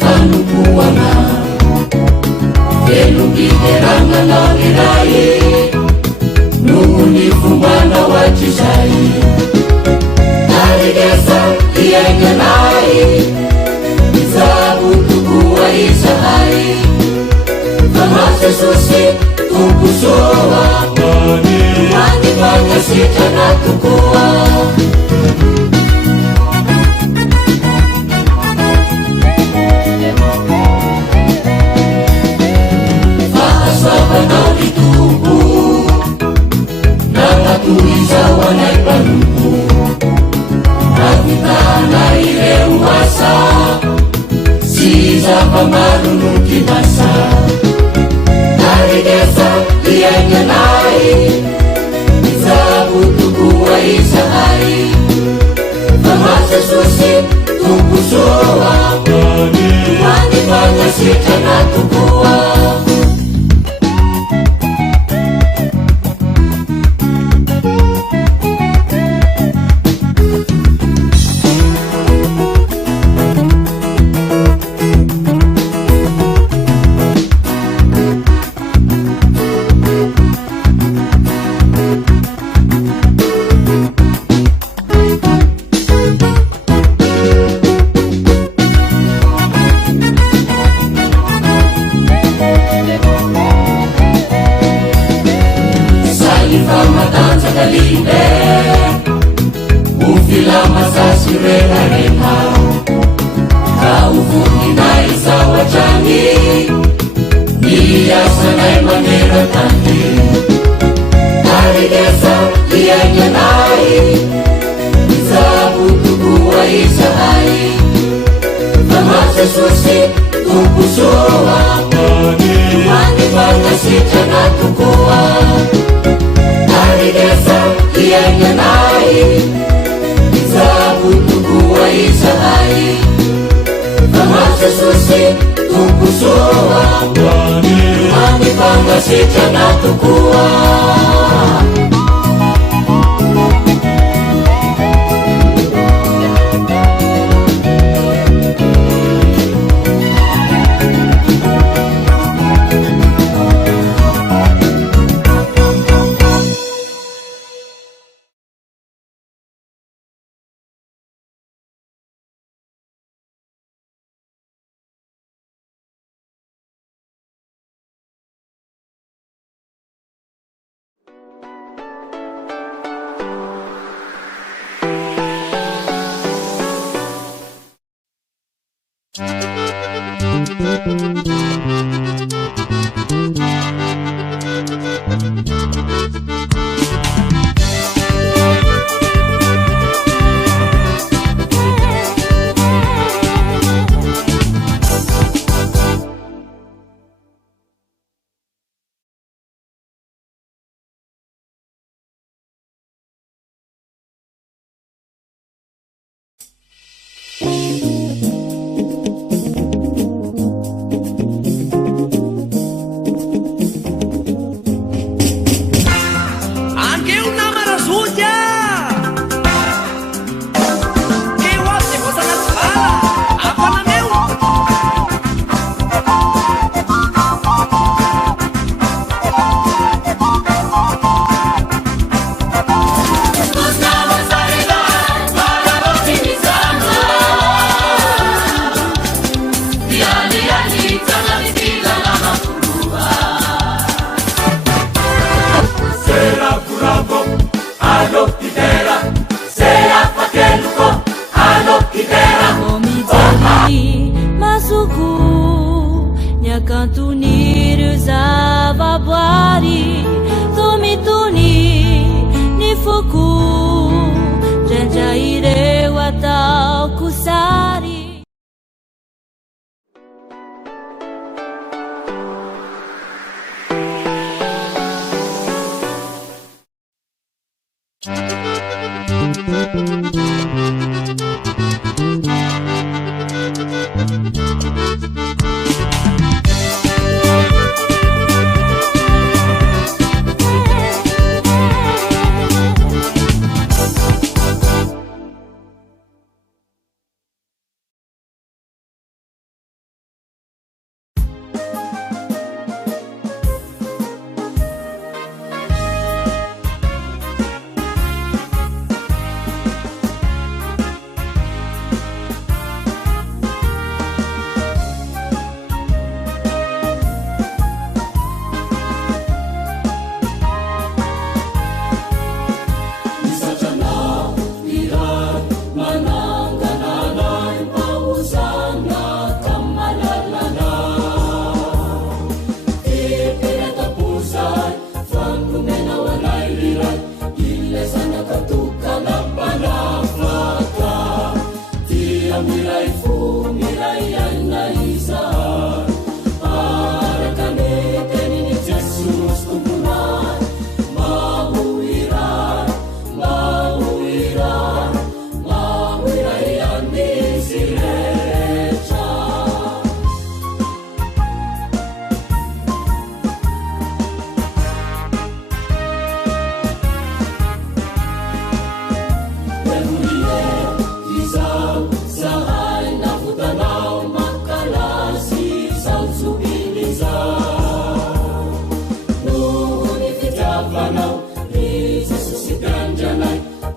fanompoana velom-piderananao iray noho ny fombanao hatrizay arigesa iainganay mizabotokoa izahay fa ma Jesosy tompo soa manipagasitrana tokoa fahasavanao ny tompo nanatohizao anay mpanompo navitana ireo asa sy zava-maro no kibasa narigesa iainganay mizabotokoa izahay fa ma Jesosy tompo soa manipagasitrana tokoa manipagasitrana tokoa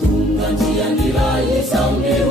tonga dia niray izao ny